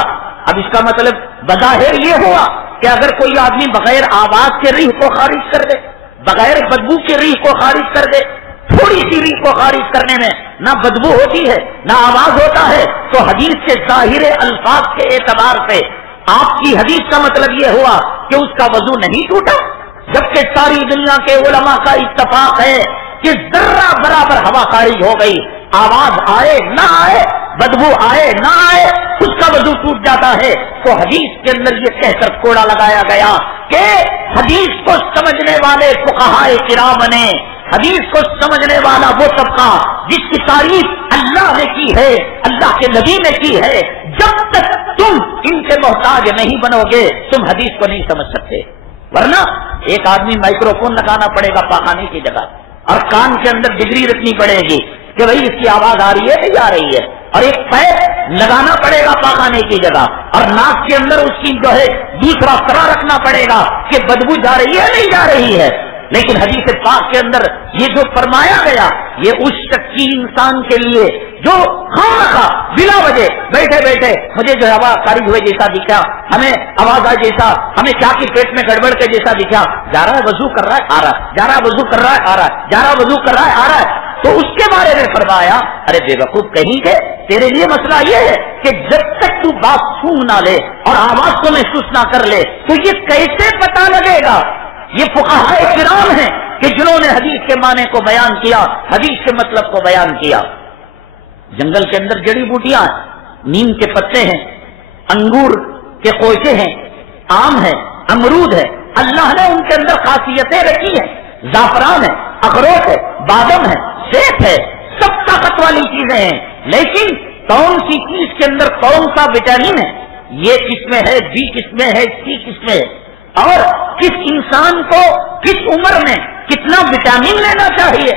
اب اس کا مطلب بظاہر یہ ہوا کہ اگر کوئی آدمی بغیر آواز کے ریح کو خارج کر دے، بغیر بدبو کے ریح کو خارج کر دے، تھوڑی سی ریح کو خارج کرنے میں نہ بدبو ہوتی ہے نہ آواز ہوتا ہے، تو حدیث کے ظاہر الفاظ کے اعتبار سے آپ کی حدیث کا مطلب یہ ہوا کہ اس کا وضو نہیں ٹوٹا. جبکہ ساری دنیا کے علماء کا اتفاق ہے کہ ذرہ برابر ہوا خارج ہو گئی، آواز آئے نہ آئے، بدبو آئے نہ آئے، اس کا وضو ٹوٹ جاتا ہے. تو حدیث کے اندر یہ کہہ کر کوڑا لگایا گیا کہ حدیث کو سمجھنے والے فقہاء کرام نے، حدیث کو سمجھنے والا وہ طبقہ جس کی تعریف اللہ نے کی ہے، اللہ کے نبی نے کی ہے، جب تک تم ان کے محتاج نہیں بنو گے تم حدیث کو نہیں سمجھ سکتے. ورنہ ایک آدمی مائکرو فون لگانا پڑے گا پاخانے کی جگہ، اور کان کے اندر ڈگری رکھنی پڑے گی کہ بھئی اس کی آواز آ رہی ہے نہیں آ رہی ہے، اور ایک پیپ لگانا پڑے گا پاخانے کی جگہ، اور ناک کے اندر اس کی جو ہے دوسرا سرا رکھنا پڑے گا کہ بدبو جا رہی ہے نہیں جا رہی ہے. لیکن حدیث پاک کے اندر یہ جو فرمایا گیا یہ اس شکی انسان کے لیے جو خامخواہ بلا وجہ بیٹھے بیٹھے مجھے جو ہوا خارج ہوئے جیسا دکھا، ہمیں آواز آئے جیسا، ہمیں کیا کہ پیٹ میں گڑبڑ کے جیسا دکھا، جا رہا ہے وضو کر رہا ہے آ رہا ہے، جا رہا ہے وضو کر رہا ہے آ رہا ہے، جا رہا ہے وضو کر رہا ہے آ رہا ہے. تو اس کے بارے میں فرمایا ارے بے وقوف کہیں گے، تیرے لیے مسئلہ یہ ہے کہ جب تک تو بات سن نہ لے اور آواز کو محسوس نہ کر لے تو یہ کیسے پتہ لگے گا. یہ فقہاء کرام ہیں کہ جنہوں نے حدیث کے معنی کو بیان کیا، حدیث کے مطلب کو بیان کیا. جنگل کے اندر جڑی بوٹیاں ہیں، نیم کے پتے ہیں، انگور کے خوشے ہیں، آم ہے، امرود ہے، اللہ نے ان کے اندر خاصیتیں رکھی ہیں. زعفران ہے، اخروٹ ہے، بادام ہے، سیب ہے، سب طاقت والی چیزیں ہیں. لیکن کون سی چیز کے اندر کون سا وٹامن ہے، یہ کس میں ہے، بی کس میں ہے، سی کس میں ہے، اور کس انسان کو کس عمر میں کتنا وٹامن لینا چاہیے.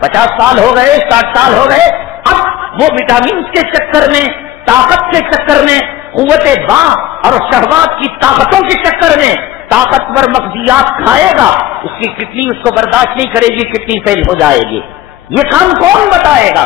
50 سال ہو گئے، 60 سال ہو گئے، اب وہ وٹامن کے چکر میں، طاقت کے چکر میں، قوت باں اور شہوات کی طاقتوں کے چکر میں طاقتور مغزیات کھائے گا، اس کی کتنی اس کو برداشت نہیں کرے گی، کتنی فیل ہو جائے گی. یہ کام کون بتائے گا؟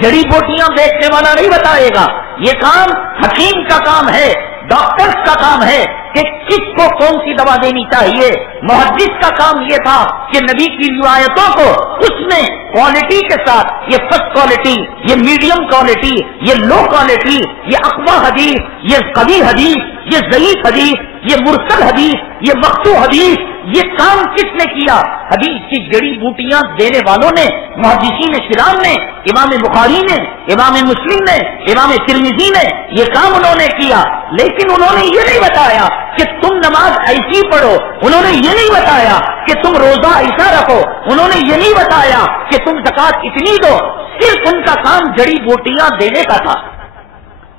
جڑی بوٹیاں بیچنے والا نہیں بتائے گا. یہ کام حکیم کا کام ہے، ڈاکٹرز کا کام ہے کہ کس کو کون سی دوا دینی چاہیے. محدث کا کام یہ تھا کہ نبی کی روایتوں کو اس میں کوالٹی کے ساتھ، یہ فرسٹ کوالٹی، یہ میڈیم کوالٹی، یہ لو کوالٹی، یہ اقوی حدیث، یہ قوی حدیث، یہ ضعیف حدیث، یہ مرسل حدیث، یہ مقطوع حدیث، یہ کام کس نے کیا؟ حدیث کی جڑی بوٹیاں دینے والوں نے، محدثین کرام نے، امام بخاری نے، امام مسلم نے، امام ترمذی نے، یہ کام انہوں نے کیا. لیکن انہوں نے یہ نہیں بتایا کہ تم نماز ایسی پڑھو، انہوں نے یہ نہیں بتایا کہ تم روزہ ایسا رکھو، انہوں نے یہ نہیں بتایا کہ تم زکات اتنی دو. صرف ان کا کام جڑی بوٹیاں دینے کا تھا.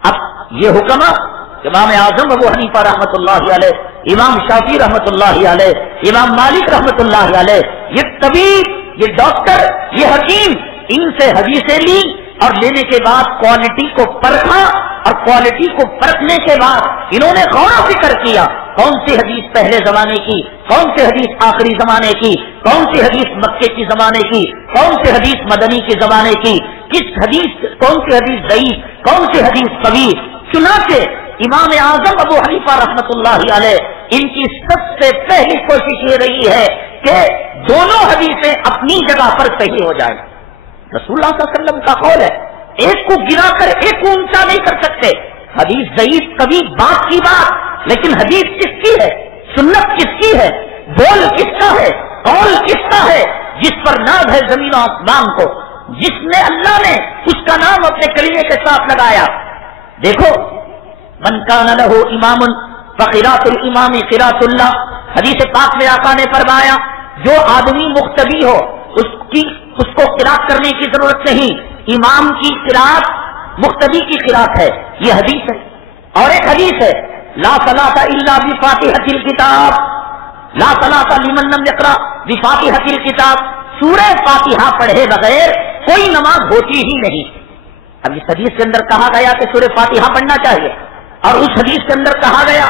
اب یہ حکم امام اعظم ابو حنیفہ رحمۃ اللہ علیہ، امام شافعی رحمۃ اللہ علیہ، امام مالک رحمۃ اللہ علیہ، یہ طبیب، یہ ڈاکٹر، یہ حکیم، ان سے حدیثیں لی اور لینے کے بعد کوالٹی کو پرکھا، اور کوالٹی کو پرکھنے کے بعد انہوں نے غور و فکر کیا کون سی حدیث پہلے زمانے کی، کون سی حدیث آخری زمانے کی، کون سی حدیث مکے کی زمانے کی، کون سی حدیث مدنی کی زمانے کی، کس حدیث، کون سی حدیث ضعیف، کون سی حدیث قوی. چنانچہ امام اعظم ابو حنیفہ رحمۃ اللہ علیہ، ان کی سب سے پہلی کوشش یہ رہی ہے کہ دونوں حدیثیں اپنی جگہ پر صحیح ہو جائیں. رسول اللہ صلی اللہ علیہ وسلم کا قول ہے، ایک کو گرا کر ایک کو اونچا نہیں کر سکتے. حدیث ضعیف کبھی بات کی بات، لیکن حدیث کس کی ہے، سنت کس کی ہے، بول کس کا ہے، قول کس کا ہے، جس پر ناز ہے زمین و آسمان کو، جس نے اللہ نے اس کا نام اپنے کلمے کے ساتھ لگایا. دیکھو من کان لہ امام فقراۃ الامام قراۃ اللہ. حدیث پاک میں آقا نے فرمایا جو آدمی مقتدی ہو اس کو قرات کرنے کی ضرورت نہیں, امام کی قرات مقتدی کی قرات ہے. یہ حدیث ہے. اور ایک حدیث ہے لا صلاۃ الا بفاتحۃ الکتاب, لا صلاۃ لمن لم یقرأ بفاتحۃ الکتاب. سورہ فاتحہ پڑھے بغیر کوئی نماز ہوتی ہی نہیں. اب اس حدیث کے اندر کہا گیا کہ سورہ فاتحہ پڑھنا چاہیے, اور اس حدیث کے اندر کہا گیا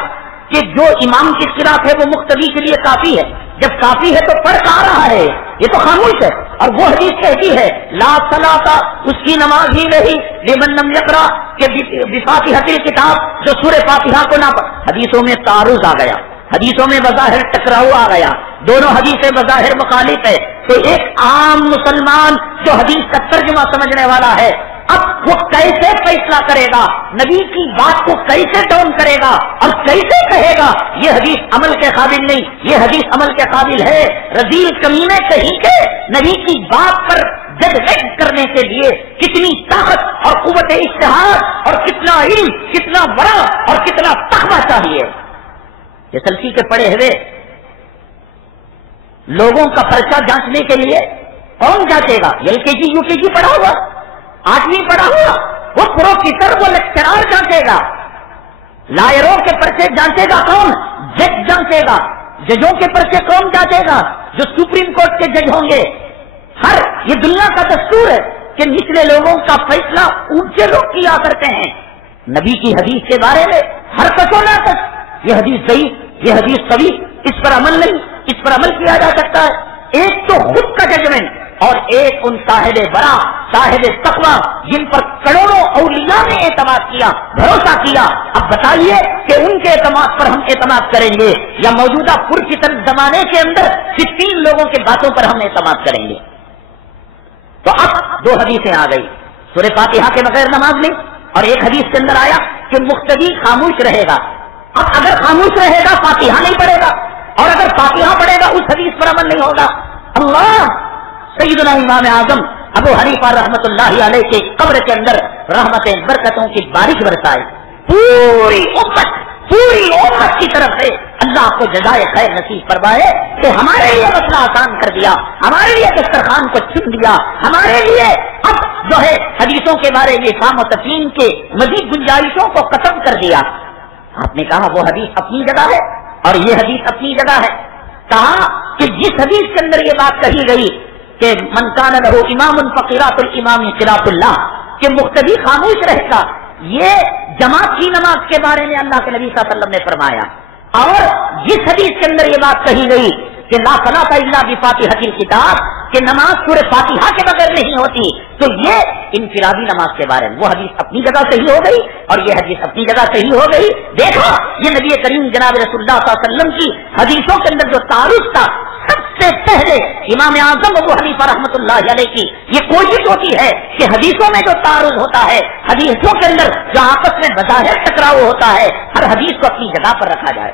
کہ جو امام کی قرات ہے وہ مقتدی کے لیے کافی ہے. جب کافی ہے تو پڑھ کہاں رہا ہے, یہ تو خاموش ہے. اور وہ حدیث کہتی ہے لا صلاۃ, اس کی نماز ہی نہیں, لمن لم یقرأ کہ بفاتحۃ الکتاب, جو سورہ فاتحہ کو نہ پڑھ. حدیثوں میں تعارض آ گیا, حدیثوں میں بظاہر ٹکراؤ آ گیا, دونوں حدیثیں بظاہر مخالف ہے. تو ایک عام مسلمان جو حدیث کا ترجمہ سمجھنے والا ہے, اب وہ کیسے فیصلہ کرے گا, نبی کی بات کو کیسے ڈاؤن کرے گا اور کیسے کہے گا یہ حدیث عمل کے قابل نہیں, یہ حدیث عمل کے قابل ہے. رذیل کمینے کہیں کہ نبی کی بات پر ججمنٹ کرنے کے لیے کتنی طاقت اور قوت اجتہاد اور کتنا علم, کتنا ورع اور کتنا تقویٰ چاہیے. یہ سلفی کے پڑھے ہوئے لوگوں کا پرچہ جانچنے کے لیے کون جانچے گا؟ LKG UKG پڑھا ہوا, 8ویں پڑھا ہوا, وہ پروفیسر وہ لیکچرار جانچے گا. لائروں کے پرچے جانچے گا کون؟ جج جانچے گا. ججوں کے پرچے کون جانچے گا؟ جو سپریم کورٹ کے جج ہوں گے. یہ دنیا کا دستور ہے کہ نچلے لوگوں کا فیصلہ اونچے لوگ کیا کرتے ہیں. نبی کی حدیث کے بارے میں ہر کس و ناقص, یہ حدیث صحیح, یہ حدیث صحیح, اس پر عمل نہیں, اس پر عمل کیا جا سکتا ہے. ایک تو خود کا ججمنٹ, اور ایک ان صاحب برا, صاحب تقویٰ جن پر کروڑوں اولیاء نے اعتماد کیا, بھروسہ کیا. اب بتائیے کہ ان کے اعتماد پر ہم اعتماد کریں گے یا موجودہ پرفتن زمانے کے اندر 16 لوگوں کے باتوں پر ہم اعتماد کریں گے؟ تو اب 2 حدیثیں آ گئی, سورہ فاتحہ کے بغیر نماز نہیں, اور ایک حدیث کے اندر آیا کہ مقتدی خاموش رہے گا. اب اگر خاموش رہے گا فاتحہ نہیں پڑھے گا, اور اگر فاتحہ پڑھے گا اس حدیث پر عمل نہیں ہوگا. اللہ سیدنا امام اعظم ابو حنیفہ رحمۃ اللہ علیہ کے قبر کے اندر رحمتیں برکتوں کی بارش برسائے. پوری امت کی طرف سے اللہ کو جزائے خیر نصیب فرمائے کہ ہمارے لیے مسئلہ آسان کر دیا, ہمارے لیے دسترخوان کو چن دیا, ہمارے لیے اب جو ہے حدیثوں کے بارے میں فہم و تفہیم کے مزید گنجائشوں کو ختم کر دیا. آپ نے کہا وہ حدیث اپنی جگہ ہے اور یہ حدیث اپنی جگہ ہے. کہا کہ جس حدیث کے اندر یہ بات کہی گئی کہ من کان لہ امام فقراۃ الامام قراۃ اللہ, کہ مقتدی خاموش رہے گا, یہ جماعت کی نماز کے بارے میں اللہ کے نبی صلی اللہ علیہ وسلم نے فرمایا. اور جس حدیث کے اندر یہ بات کہی گئی کہ لا صلاۃ الا بفاتحۃ الکتاب, کہ نماز سورہ فاتحہ کے بغیر نہیں ہوتی, تو یہ انفرادی نماز کے بارے میں وہ حدیث اپنی جگہ صحیح ہو گئی اور یہ حدیث اپنی جگہ صحیح ہو گئی. دیکھا یہ نبی کریم جناب رسول اللہ صلی اللہ علیہ وسلم کی حدیثوں کے اندر جو تعارف تھا, سب سے پہلے امام اعظم ابو حنیفہ رحمۃ اللہ علیہ کی یہ کوشش ہوتی ہے کہ حدیثوں میں جو تعارض ہوتا ہے, حدیثوں کے اندر جو آپس میں بظاہر ٹکراؤ ہوتا ہے, ہر حدیث کو اپنی جگہ پر رکھا جائے,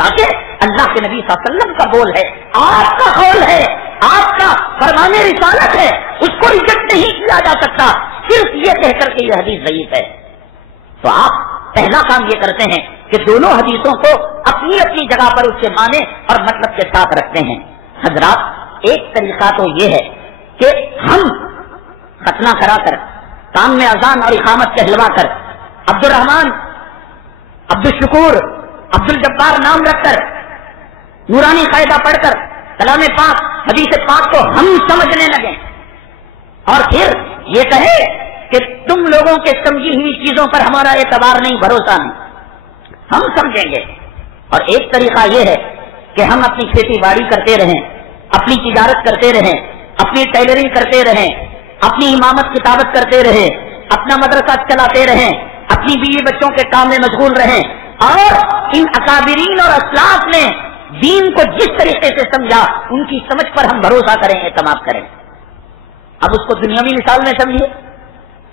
تاکہ اللہ کے نبی صلی اللہ علیہ وسلم کا بول ہے, آپ کا قول ہے, آپ کا فرمان رسالت ہے, اس کو ریجیکٹ نہیں کیا جا سکتا صرف یہ کہہ کر کے یہ حدیث ضعیف ہے. تو آپ پہلا کام یہ کرتے ہیں کہ دونوں حدیثوں کو اپنی اپنی جگہ پر اس کے معنی اور مطلب کے ساتھ رکھتے ہیں. حضرات ایک طریقہ تو یہ ہے کہ ہم ختنہ کرا کر, کام میں اذان اور اقامت کہلوا کر, عبد الرحمان, عبد الشکور, عبد الجبار نام رکھ کر, نورانی قاعدہ پڑھ کر کلام پاک حدیث پاک کو ہم سمجھنے لگے اور پھر یہ کہے کہ تم لوگوں کے سمجھی ہوئی چیزوں پر ہمارا اعتبار نہیں, بھروسہ نہیں, ہم سمجھیں گے. اور ایک طریقہ یہ ہے کہ ہم اپنی کھیتی باڑی کرتے رہیں, اپنی تجارت کرتے رہیں, اپنی ٹیلرنگ کرتے رہیں, اپنی امامت کتابت کرتے رہیں, اپنا مدرسہ چلاتے رہیں, اپنی بیوی بچوں کے کام میں مشغول رہیں, اور ان اکابرین اور اسلاف نے دین کو جس طریقے سے سمجھا ان کی سمجھ پر ہم بھروسہ کریں, اعتماد کریں. اب اس کو دنیاوی مثال میں سمجھیے.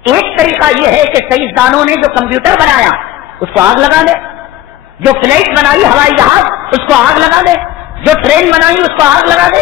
ایک طریقہ یہ ہے کہ سائنسدانوں نے جو کمپیوٹر بنایا اس کو آگ لگا دے, جو فلائٹ بنائی ہوائی جہاز اس کو آگ لگا دے, جو ٹرین بنائی اس کو آگ لگا دے,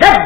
10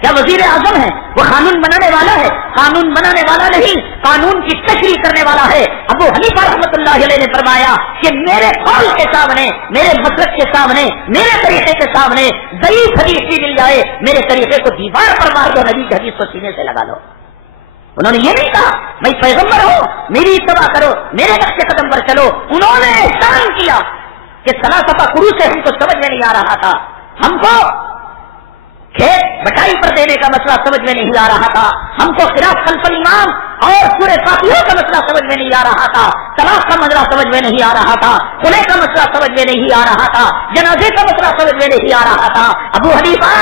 کیا وزیر اعظم ہے وہ قانون بنانے والا ہے؟ قانون بنانے والا نہیں، قانون کی تشریح کرنے والا ہے۔ ابو حنیفہ رحمۃ اللہ علیہ نے فرمایا کہ میرے قول کے سامنے، میرے مسلک کے سامنے، میرے طریقے کے سامنے ضعیف حدیث بھی مل جائے، میرے طریقے کو دیوار پر مار دو، نبی کی حدیث کو سینے سے لگا لو۔ انہوں نے یہ نہیں کہا میں پیغمبر ہوں میری اتباع کرو، میرے نقش قدم پر چلو۔ انہوں نے احسان کیا کہ ثلاثہ قروء سے ہم کو سمجھ میں نہیں آ رہا تھا، ہم کو کھیت بٹائی پر دینے کا مسئلہ سمجھ میں نہیں آ رہا تھا، ہم کو قراءت خلف الامام اور سورہ فاتحہ کا مسئلہ سمجھ میں نہیں آ رہا تھا، طلاق کا مسئلہ سمجھ میں نہیں آ رہا تھا، خلع کا مسئلہ سمجھ میں نہیں آ رہا تھا، جنازے کا مسئلہ سمجھ میں نہیں آ رہا تھا۔ ابو حنیفہ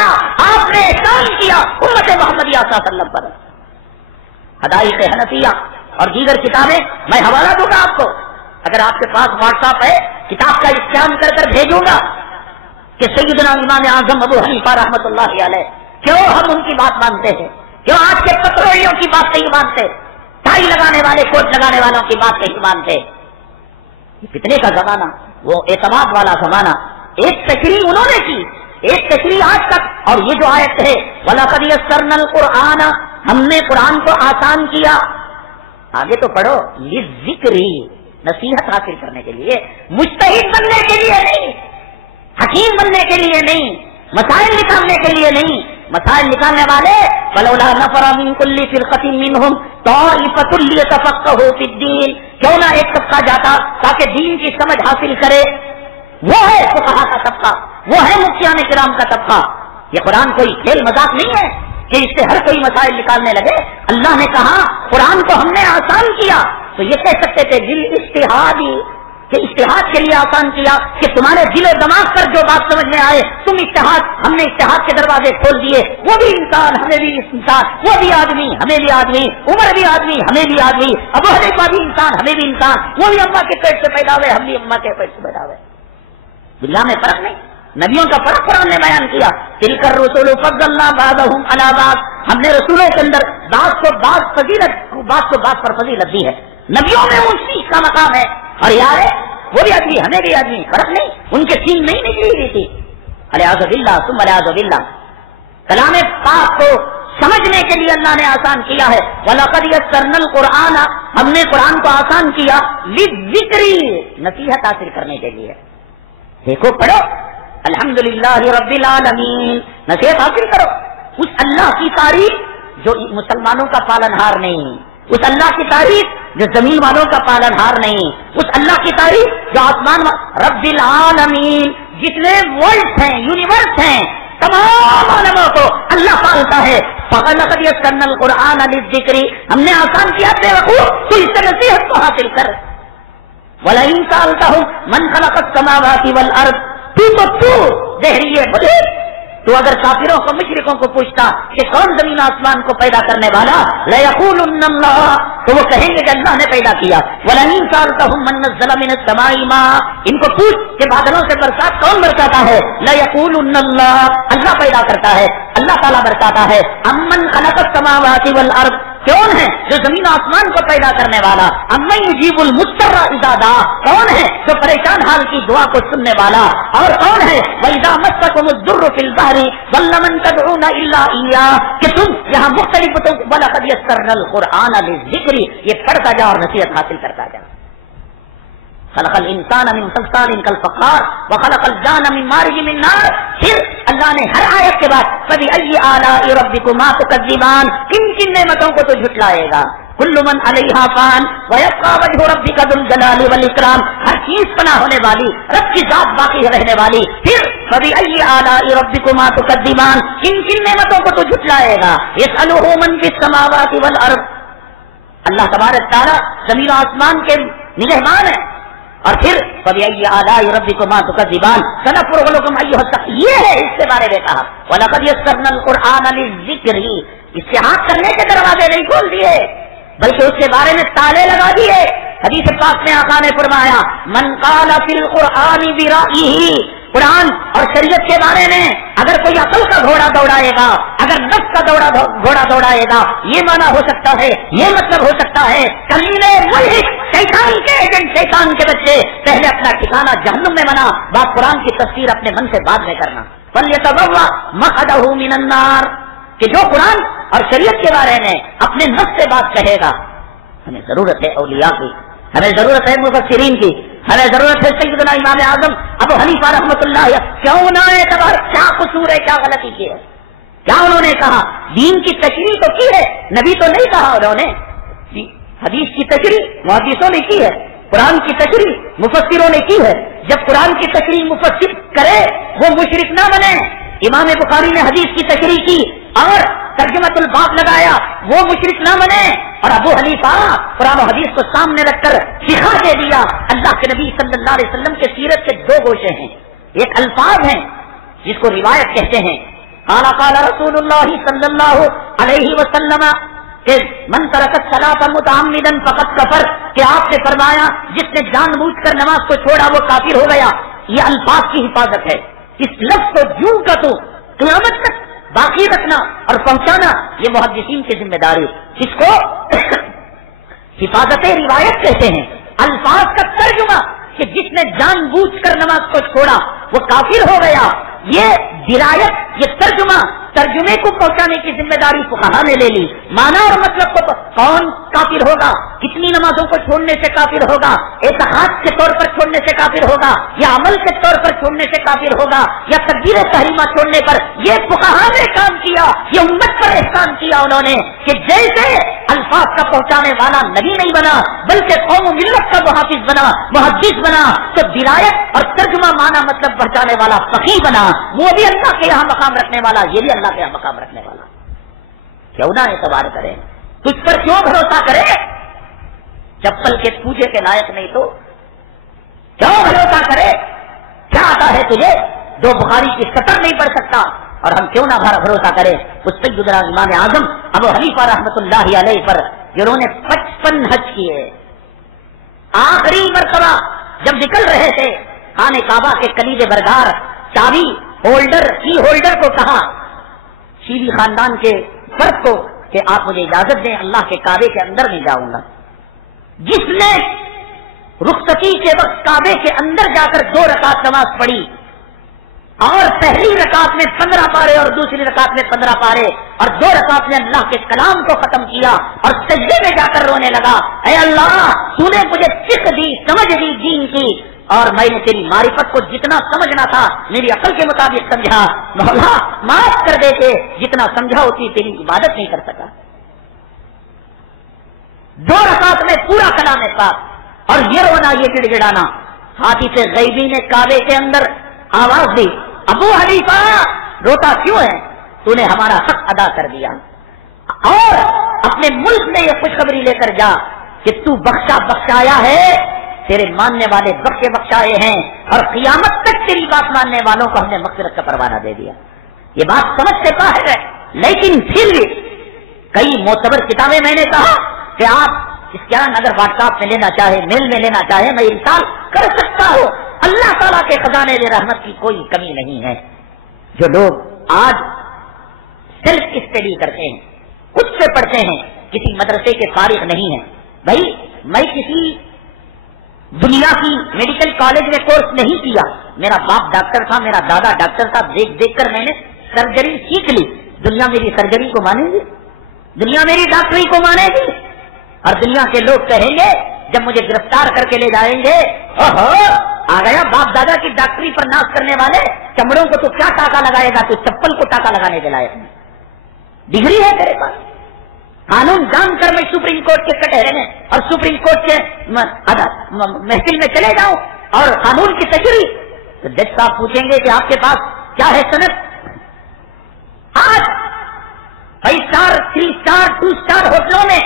آپ نے احسان کیا امت محمدیہ صلی اللہ علیہ وسلم پر۔ حدائق حنفیہ اور دیگر کتابیں میں حوالہ دوں گا آپ کو، اگر آپ کے پاس واٹس ایپ ہے کتاب کا اسکین کر کر بھیجوں گا کہ سیدنا امام اعظم ابو حنیفہ رحمۃ اللہ علیہ کیوں ہم ان کی بات مانتے ہیں، کیوں آج کے پتروڑیوں کی بات نہیں مانتے، ٹائی لگانے والے کوٹ لگانے والوں کی بات نہیں مانتے۔ فتنے کا زمانہ، وہ اعتماد والا زمانہ، ایک تشریح انہوں نے کی، ایک تشریح آج تک۔ اور یہ جو آیت ہے وَلَقَدْ يَسَّرْنَا الْقُرْآنَ، ہم نے قرآن کو آسان کیا، آگے تو پڑھو، لِلذِّکْرِ، نصیحت حاصل کرنے کے لیے، مجتہد بننے کے لیے نہیں، حکیم بننے کے لیے نہیں، مسائل نکالنے کے لیے نہیں۔ مسائل نکالنے والے فلولا نفر من كل فرقة منهم طائفة ليتفقهوا في الدين، کیوں نہ ایک طبقہ جاتا تاکہ دین کی سمجھ حاصل کرے، وہ ہے فقہا کا طبقہ، وہ ہے مفتیان کرام کا طبقہ۔ یہ قرآن کوئی کھیل مذاق نہیں ہے کہ اس سے ہر کوئی مسائل نکالنے لگے۔ اللہ نے کہا قرآن کو ہم نے آسان کیا، تو یہ کہہ سکتے تھے بالاجتہاد، کہ اجتہاد کے لیے آسان کیا کہ تمہارے دل و دماغ پر جو بات سمجھ میں آئے تم اجتہاد، ہم نے اجتہاد کے دروازے کھول دیے، وہ بھی انسان ہمیں بھی انسان، وہ بھی آدمی ہمیں بھی آدمی، عمر بھی آدمی ہمیں بھی آدمی، ابو حنیفہ بھی انسان ہمیں بھی انسان، وہ بھی اماں کے پیٹ سے پیدا ہوئے ہم بھی اماں کے پیٹ سے پیدا ہوئے۔ دنیا میں فرق نہیں، نبیوں کا فرق قرآن نے بیان کیا، تلک الرسول فضلنا بعضهم على بعض، ہم نے رسولوں کے اندر بعض کو بعض فضیلت، بعض کو بعض پر فضیلت دی ہے۔ نبیوں میں اونچ چیز کا مقام ہے، اور یار وہ بھی آدمی ہمیں بھی آدمی، فرق نہیں، ان کے سین نہیں نکلی ہوئی تھی۔ الیاذ باللہ ثم الیاذ باللہ، کلام پاک کو سمجھنے کے لیے اللہ نے آسان کیا ہے۔ وَلَقَدْ يَسَّرْنَا الْقُرْآنَ، ہم نے قرآن کو آسان کیا، لِلذِّکْرِ، نصیحت حاصل کرنے کے لیے۔ دیکھو پڑھو الحمدللہ رب العالمین، نصیحت حاصل کرو، اس اللہ کی تعریف جو مسلمانوں کا پالنہار نہیں، اس اللہ کی تعریف جو زمین والوں کا پالنہار نہیں، اس اللہ کی تعریف جو آسمان رب العالمین، جتنے ورلڈ ہیں، یونیورس ہیں، تمام عالموں کو اللہ پالتا ہے۔ فَلَقَدْ يَسَّرْنَا الْقُرْآنَ لِلذِّکْرِ، ہم نے آسان کیا بے وقوف تو اس سے نصیحت کو حاصل کر۔ وَلَئِن سَأَلْتَهُم مَّنْ خَلَقَ السَّمَاوَاتِ وَالْأَرْضَ، تو دہریے بولے تو اگر کافروں کو مشرکوں کو پوچھتا کہ کون زمین آسمان کو پیدا کرنے والا، لَيَقُولُنَّ اللَّهُ، تو وہ کہیں گے کہ اللہ نے پیدا کیا۔ وَلَئِن سَأَلْتَهُم مَّن نَّزَّلَ مِنَ السَّمَاءِ مَاءً، ان کو پوچھ کہ بادلوں سے برسات کون برساتا ہے، لَيَقُولُنَّ اللَّهُ، اللہ پیدا کرتا ہے، اللہ تعالیٰ برساتا ہے۔ أَمَّنْ خَلَقَ السَّمَاوَاتِ وَالْأَرْضَ، کون ہے جو زمین آسمان کو پیدا کرنے والا، اَمَّن يُجِيبُ الْمُضْطَرَّ إِذَا دَعَاهُ، کون ہے جو پریشان حال کی دعا کو سننے والا، اور کون ہے وَإِذَا مَسَّكُمُ الضُّرُّ فِي الْبَحْرِ ضَلَّ مَن تَدْعُونَ إِلَّا إِيَّاهُ، کہ تم یہاں مختلف وَلَقَدْ يَسَّرْنَا الْقُرْآنَ لِلذِّکْرِ، یہ پڑھتا جا اور نصیحت حاصل کرتا جا۔ خلق الانسان من صلصال كالفخار وخلق الجان من مارج من نار، پھر اللہ نے ہر آیت کے بعد فبأي آلاء ربكما تكذبان، کن کن نعمتوں کو تو جھٹلائے گا، كل من عليها فان ويبقى وجه ربك ذو الجلال والإكرام، ہر چیز فنا ہونے والی، رب کی ذات باقی رہنے والی۔ پھر فبأي آلاء ربكما تكذبان، کن کن نعمتوں کو تو جھٹلائے گا، يسأله من في السماوات والأرض، اللہ تبارک تعالیٰ زمین و آسمان کے نگہبان ہے۔ اور پھر فبأي آلاء ربكما تكذبان سنفرغ لكم أيها الثقلان، یہ ہے اس کے بارے میں کہا وَلَقَدْ يَسَّرْنَا الْقُرْآنَ لِلذِّکْرِ، اتحاد کرنے کے دروازے نہیں کھول دیے بلکہ اس کے بارے میں تالے لگا دیے۔ حدیث پاک میں آقا نے فرمایا من قال فی القرآن برأیہ، قرآن اور شریعت کے بارے میں اگر کوئی عقل کا گھوڑا دوڑائے گا، اگر نفس کا گھوڑا دوڑائے گا، یہ معنی ہو سکتا ہے، یہ مطلب ہو سکتا ہے کمینے ملحد، شیطان کے ایجنٹ، شیطان کے بچے، پہلے اپنا ٹھکانہ جہنم میں بنا، بات قرآن کی تفسیر اپنے من سے بعد میں کرنا۔ فَلْيَتَبَوَّأْ مَقْعَدَهُ مِنَ النَّارِ، کہ جو قرآن اور شریعت کے بارے میں اپنے نفس سے بات کہے گا. ہمیں ضرورت ہے اولیاء کی، ہمیں ضرورت ہے مفسرین کی، ہمیں ضرورت ہے سیدنا امام اعظم ابو حنیفہ رحمۃ اللہ. کیوں نہ اعتبار، کیا قصور ہے، کیا غلطی کی ہے، کیا انہوں نے کہا؟ دین کی تشریح تو کی ہے، نبی تو نہیں کہا انہوں نے. حدیث کی تشریح محدثوں نے کی ہے، قرآن کی تشریح مفسروں نے کی ہے. جب قرآن کی تشریح مفسر کرے وہ مشرک نہ بنے. امام بخاری نے حدیث کی تشریح کی اور ترجمۃ الباب لگایا، وہ مشرک نہ بنے. اور ابو حنیفہ قرآن و حدیث کو سامنے رکھ کر سکھا دے دیا. اللہ کے نبی صلی اللہ علیہ وسلم کے سیرت کے دو گوشے ہیں، ایک الفاظ ہیں جس کو روایت کہتے ہیں، قال قال رسول اللہ صلی اللہ علیہ وسلم کہ من ترک الصلاۃ متعمدا فقد کفر، کہ آپ نے فرمایا جس نے جان بوجھ کر نماز کو چھوڑا وہ کافر ہو گیا. یہ الفاظ کی حفاظت ہے. اس لفظ کو جوں کا تو قیامت تک باقی رکھنا اور پہنچانا یہ محدثین کی ذمہ داری. اس کو حفاظت روایت کہتے ہیں. الفاظ کا ترجمہ کہ جس نے جان بوجھ کر نماز کو چھوڑا وہ کافر ہو گیا، یہ درایت، یہ ترجمے کو پہنچانے کی ذمہ داری فقہا نے لے لی. معنی اور مطلب کو کون کافر ہوگا، کتنی نمازوں کو چھوڑنے سے کافر ہوگا، اعتقاد کے طور پر چھوڑنے سے کافر ہوگا یا عمل کے طور پر چھوڑنے سے کافر ہوگا یا تکبیر تحریمہ چھوڑنے پر، یہ فقہا نے کام کیا، یہ امت پر احسان کیا انہوں نے کہ جیسے الفاظ کا پہنچانے والا نبی نہیں بنا بلکہ قوم و ملت کا محافظ بنا، محدث بنا، تو درایت اور ترجمہ معنی مطلب پہنچانے والا فقیہ بنا. وہ بھی اللہ کے یہاں مقام رکھنے والا، یہ بھی اللہ کے یہاں مقام رکھنے والا. کیوں نہ اعتبار کرے، تجھ پر کیوں بھروسہ کرے؟ چپل کے پوجے کے لائق نہیں تو کیوں بھروسہ کرے؟ کیا آتا ہے تجھے؟ دو بخاری کی سطر نہیں پڑھ سکتا اور ہم کیوں نہ بھروسہ کرے اس سیدنا امام اعظم ابو حنیفہ رحمۃ اللہ علیہ پر جنہوں نے 55 حج کیے. آخری مرتبہ جب نکل رہے تھے خانہ کعبہ کے کلید بردار چابی ہولڈر کی ہولڈر کو کہا، شیوی خاندان کے فرد کو، کہ آپ مجھے اجازت دیں اللہ کے کعبے کے اندر نہیں جاؤں گا. جس نے رخصتی کے وقت کعبے کے اندر جا کر 2 رکعت نماز پڑھی اور پہلی رکعت میں 15 پارے اور دوسری رکعت میں 15 پارے اور 2 رکعت میں اللہ کے کلام کو ختم کیا اور سجدے میں جا کر رونے لگا، اے اللہ تو نے مجھے فقہ دی، سمجھ دی دین کی، اور میں نے تیری معرفت کو جتنا سمجھنا تھا میری عقل کے مطابق سمجھا، مولا معاف کر دے کے جتنا سمجھا ہوتی تیری عبادت نہیں کر سکا. 2 رکعت میں پورا کلام پاک اور یہ رونا، یہ گڑ گڑانا. حافظ غیبی نے کعبے کے اندر آواز دی، ابو حنیفہ روتا کیوں ہے؟ تو نے ہمارا حق ادا کر دیا اور اپنے ملک میں یہ خوشخبری لے کر جا کہ تو بخشایا ہے، تیرے ماننے والے بخشائے ہیں اور قیامت تک تیری بات ماننے والوں کو ہم نے مغفرت کا پروانہ دے دیا. یہ بات سمجھ سے باہر ہے، لیکن پھر بھی کئی معتبر کتابیں میں نے کہا کہ آپ اسکین اگر واٹس ایپ میں لینا چاہے، میل میں لینا چاہے، میں ارسال کر سکتا ہوں. اللہ تعالیٰ کے خزانے رحمت کی کوئی کمی نہیں ہے. جو لوگ آج سیلف اسٹڈی کرتے ہیں، خود سے پڑھتے ہیں، کسی مدرسے کے فارغ نہیں ہیں. بھائی میں کسی دنیا کی میڈیکل کالج میں کورس نہیں کیا، میرا باپ ڈاکٹر تھا، میرا دادا ڈاکٹر تھا، دیکھ دیکھ کر میں نے سرجری سیکھ لی. دنیا میری سرجری کو مانے گی؟ دنیا میری ڈاکٹری کو مانے گی؟ اور دنیا کے لوگ کہیں گے جب مجھے گرفتار کر کے لے جائیں گے، اوہو آ گیا باپ دادا کی ڈاکٹری پر ناز کرنے والے، چمڑوں کو تو کیا ٹاکا لگائے گا، تو چپل کو ٹاکا لگانے کے لائق نہیں. ڈگری ہے تیرے پاس، قانون جان کر میں سپریم کورٹ کے کٹہرے میں اور سپریم کورٹ کے محفل میں چلے جاؤں اور قانون کی تشریح، تو جج صاحب پوچھیں گے کہ آپ کے پاس کیا ہے سند؟ آج 5 اسٹار 3 اسٹار 2 اسٹار ہوٹلوں میں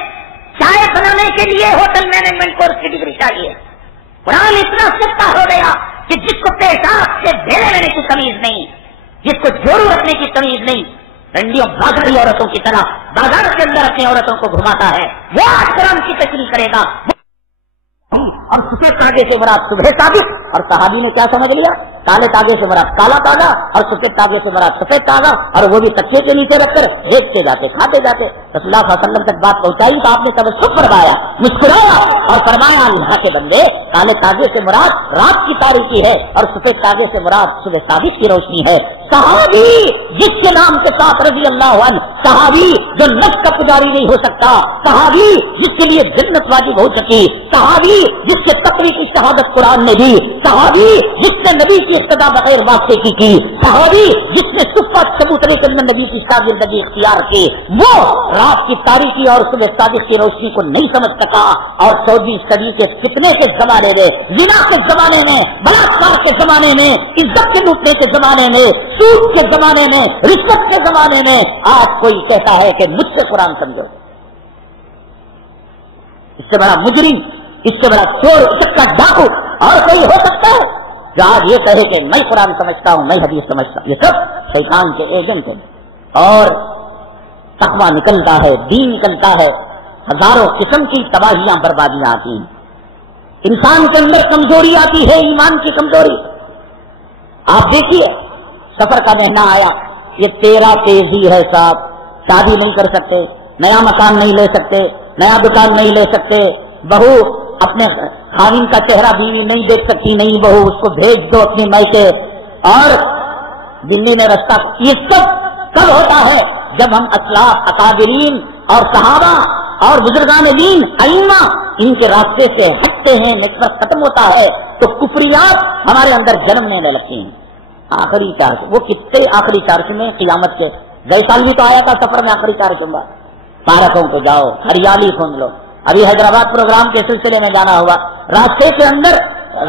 چائے بنانے کے لیے ہوٹل مینجمنٹ کورس کی ڈگری چاہیے. قرآن اتنا سستا ہو گیا کہ جس کو پیشاب سے ڈھیلے لینے کی تمیز نہیں، جس کو جوڑو رکھنے کی تمیز نہیں، رنڈیوں بازاری عورتوں کی طرح بازار کے اندر اپنی عورتوں کو گھماتا ہے، وہ آج قرآن کی تشریح کرے گا. اور سفید تاگے سے مراد صبح ثابت، اور صحابی نے کیا سمجھ لیا؟ کالے تاگے سے مراد کالا تاگا اور سفید تاگے سے مراد سفید تاگا، اور وہ بھی تکیے کے نیچے رکھ کر دیکھتے جاتے کھاتے جاتے. رسول اللہ صلی اللہ علیہ وسلم تک بات پہنچائی تو آپ نے تبسم فرمایا، مسکرایا اور فرمایا اللہ کے بندے، کالے تاغے سے مراد رات کی تاریکی ہے اور سفید تاغے سے مراد صبح صادق کی روشنی ہے۔ صحابی جس کے نام کے ساتھ رضی اللہ عنہ، صحابی جو نفس کا پجاری نہیں ہو سکتا، صحابی جس کے لیے جنت واجب ہو سکی، صحابی جس کے تقوی کی شہادت قرآن نے دی، صحابی جس نے نبی کی اقتدا بغیر واسطے کی، صحابی جس نے صفہ چبوترے کے اندر نبی کی شاگردگی اختیار کی، وہ رات کی تاریکی اور صبح صادق کی روشنی کو نہیں سمجھ سکا اور 14ویں صدی کے فتنے کے زمانے میں، زنا کے زمانے میں، بلاತ್ಕಾರ کے زمانے میں، عزت کے لوٹنے کے زمانے میں، سود کے زمانے میں، رشوت کے زمانے میں آج کوئی کہتا ہے کہ مجھ سے قرآن سمجھو، اس سے بڑا مجرم، اس سے بڑا چور، اس کا ڈاکو اور کوئی ہو سکتا ہے جو آج یہ کہے کہ میں قرآن سمجھتا ہوں، میں حدیث سمجھتا ہوں؟ یہ سب شیطان کے ایجنٹ ہیں اور تقویٰ نکلتا ہے، دین نکلتا ہے، ہزاروں قسم کی تباہیاں بربادیاں آتی ہیں، انسان کے اندر کمزوری آتی ہے، ایمان کی کمزوری۔ آپ دیکھیے سفر کا مہینہ آیا، یہ تیرا تیزی ہے صاحب، شادی نہیں کر سکتے، نیا مکان نہیں لے سکتے، نیا دکان نہیں لے سکتے، بہو اپنے خاوند کا چہرہ بیوی نہیں دیکھ سکتی، نہیں بہو اس کو بھیج دو اپنے میکے، اور دلی میں رستہ، یہ سب کب ہوتا ہے؟ جب ہم اسلاف، اکابرین اور صحابہ اور بزرگان دین، ائمہ ان کے راستے سے ہٹتے ہیں، نسبت ختم ہوتا ہے تو کفریات ہمارے اندر جنم لینے لگتی ہیں۔ آخری چارج، وہ کتنے آخری چارج میں قیامت کے گئے سال بھی تو آیا تھا سفر میں آخری چارج ہوں گا، پارکوں کو جاؤ، ہریالی سن لو۔ ابھی حیدرآباد پروگرام کے سلسلے میں جانا ہوا، راستے کے اندر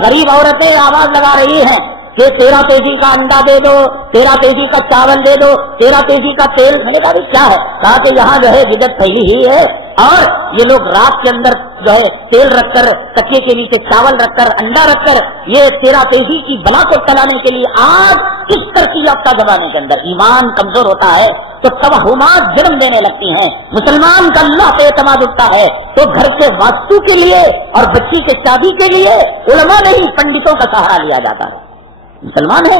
غریب عورتیں آواز لگا رہی ہیں کہ 13 kg کا انڈا دے دو، 13 kg کا چاول دے دو، 13 kg کا تیل۔ میں نے کہا کیا ہے؟ کہا کہ یہاں جو ہے بدعت پھیلی ہی ہے اور یہ لوگ رات کے اندر جو ہے تیل رکھ کر، تکیے کے نیچے چاول رکھ کر، انڈا رکھ کر، یہ 13 kg کی بلا کو ٹلانے کے لیے آج اس ترقی یافتہ زمانے کے اندر ایمان کمزور ہوتا ہے تو توہمات جنم دینے لگتی ہیں، مسلمان کا اللہ پہ اعتماد اٹھتا ہے تو گھر کے واسطو کے لیے اور بچی کے شادی کے لیے علماء نہیں پنڈتوں کا سہارا لیا جاتا ہے۔ مسلمان ہیں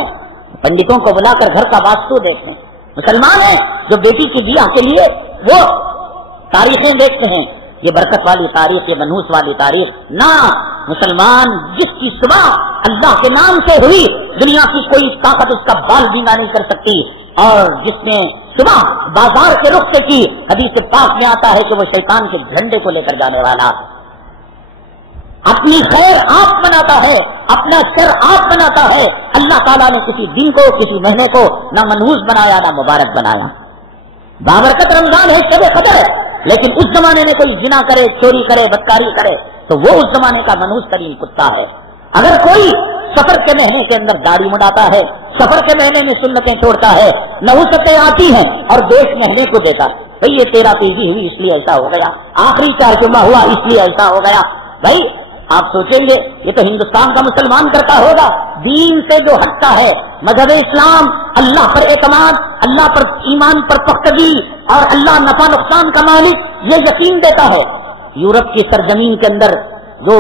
پنڈتوں کو بلا کر گھر کا واسطو دیکھتے ہیں، مسلمان ہیں جو بیٹی کی بیاہ کے لیے وہ تاریخیں دیکھتے ہیں، یہ برکت والی تاریخ، یہ منحوس والی تاریخ نہ۔ مسلمان جس کی صبح اللہ کے نام سے ہوئی، دنیا کی کوئی طاقت اس کا بال بینگا نہیں کر سکتی، اور جس نے صبح بازار کے رخ سے کی، حدیث پاک میں آتا ہے کہ وہ شیطان کے جھنڈے کو لے کر جانے والا، اپنی خیر آپ بناتا ہے، اپنا شر آپ بناتا ہے۔ اللہ تعالیٰ نے کسی دن کو، کسی مہینے کو نہ منحوس بنایا نہ مبارک بنایا۔ بابرکت رمضان ہے، شب قدر ہے، لیکن اس زمانے میں کوئی زنا کرے، چوری کرے، بدکاری کرے تو وہ اس زمانے کا منحوس ترین کتا ہے۔ اگر کوئی سفر کے مہینے کے اندر داڑھی مڈاتا ہے، سفر کے مہینے میں سنتیں چھوڑتا ہے، نحوستیں آتی ہیں اور دیش مہینے کو دیتا ہے، بھئی یہ 13 kg ہوئی اس لیے ایسا ہو گیا، آخری 4 جمعہ ہوا اس لیے ایسا ہو گیا۔ بھائی آپ سوچیں گے یہ تو ہندوستان کا مسلمان کرتا ہوگا، دین سے جو ہٹتا ہے، مذہب اسلام، اللہ پر اعتماد، اللہ پر ایمان پر پختگی اور اللہ نفع نقصان کا مالک، یہ یقین دیتا ہے۔ یورپ کی سرزمین کے اندر جو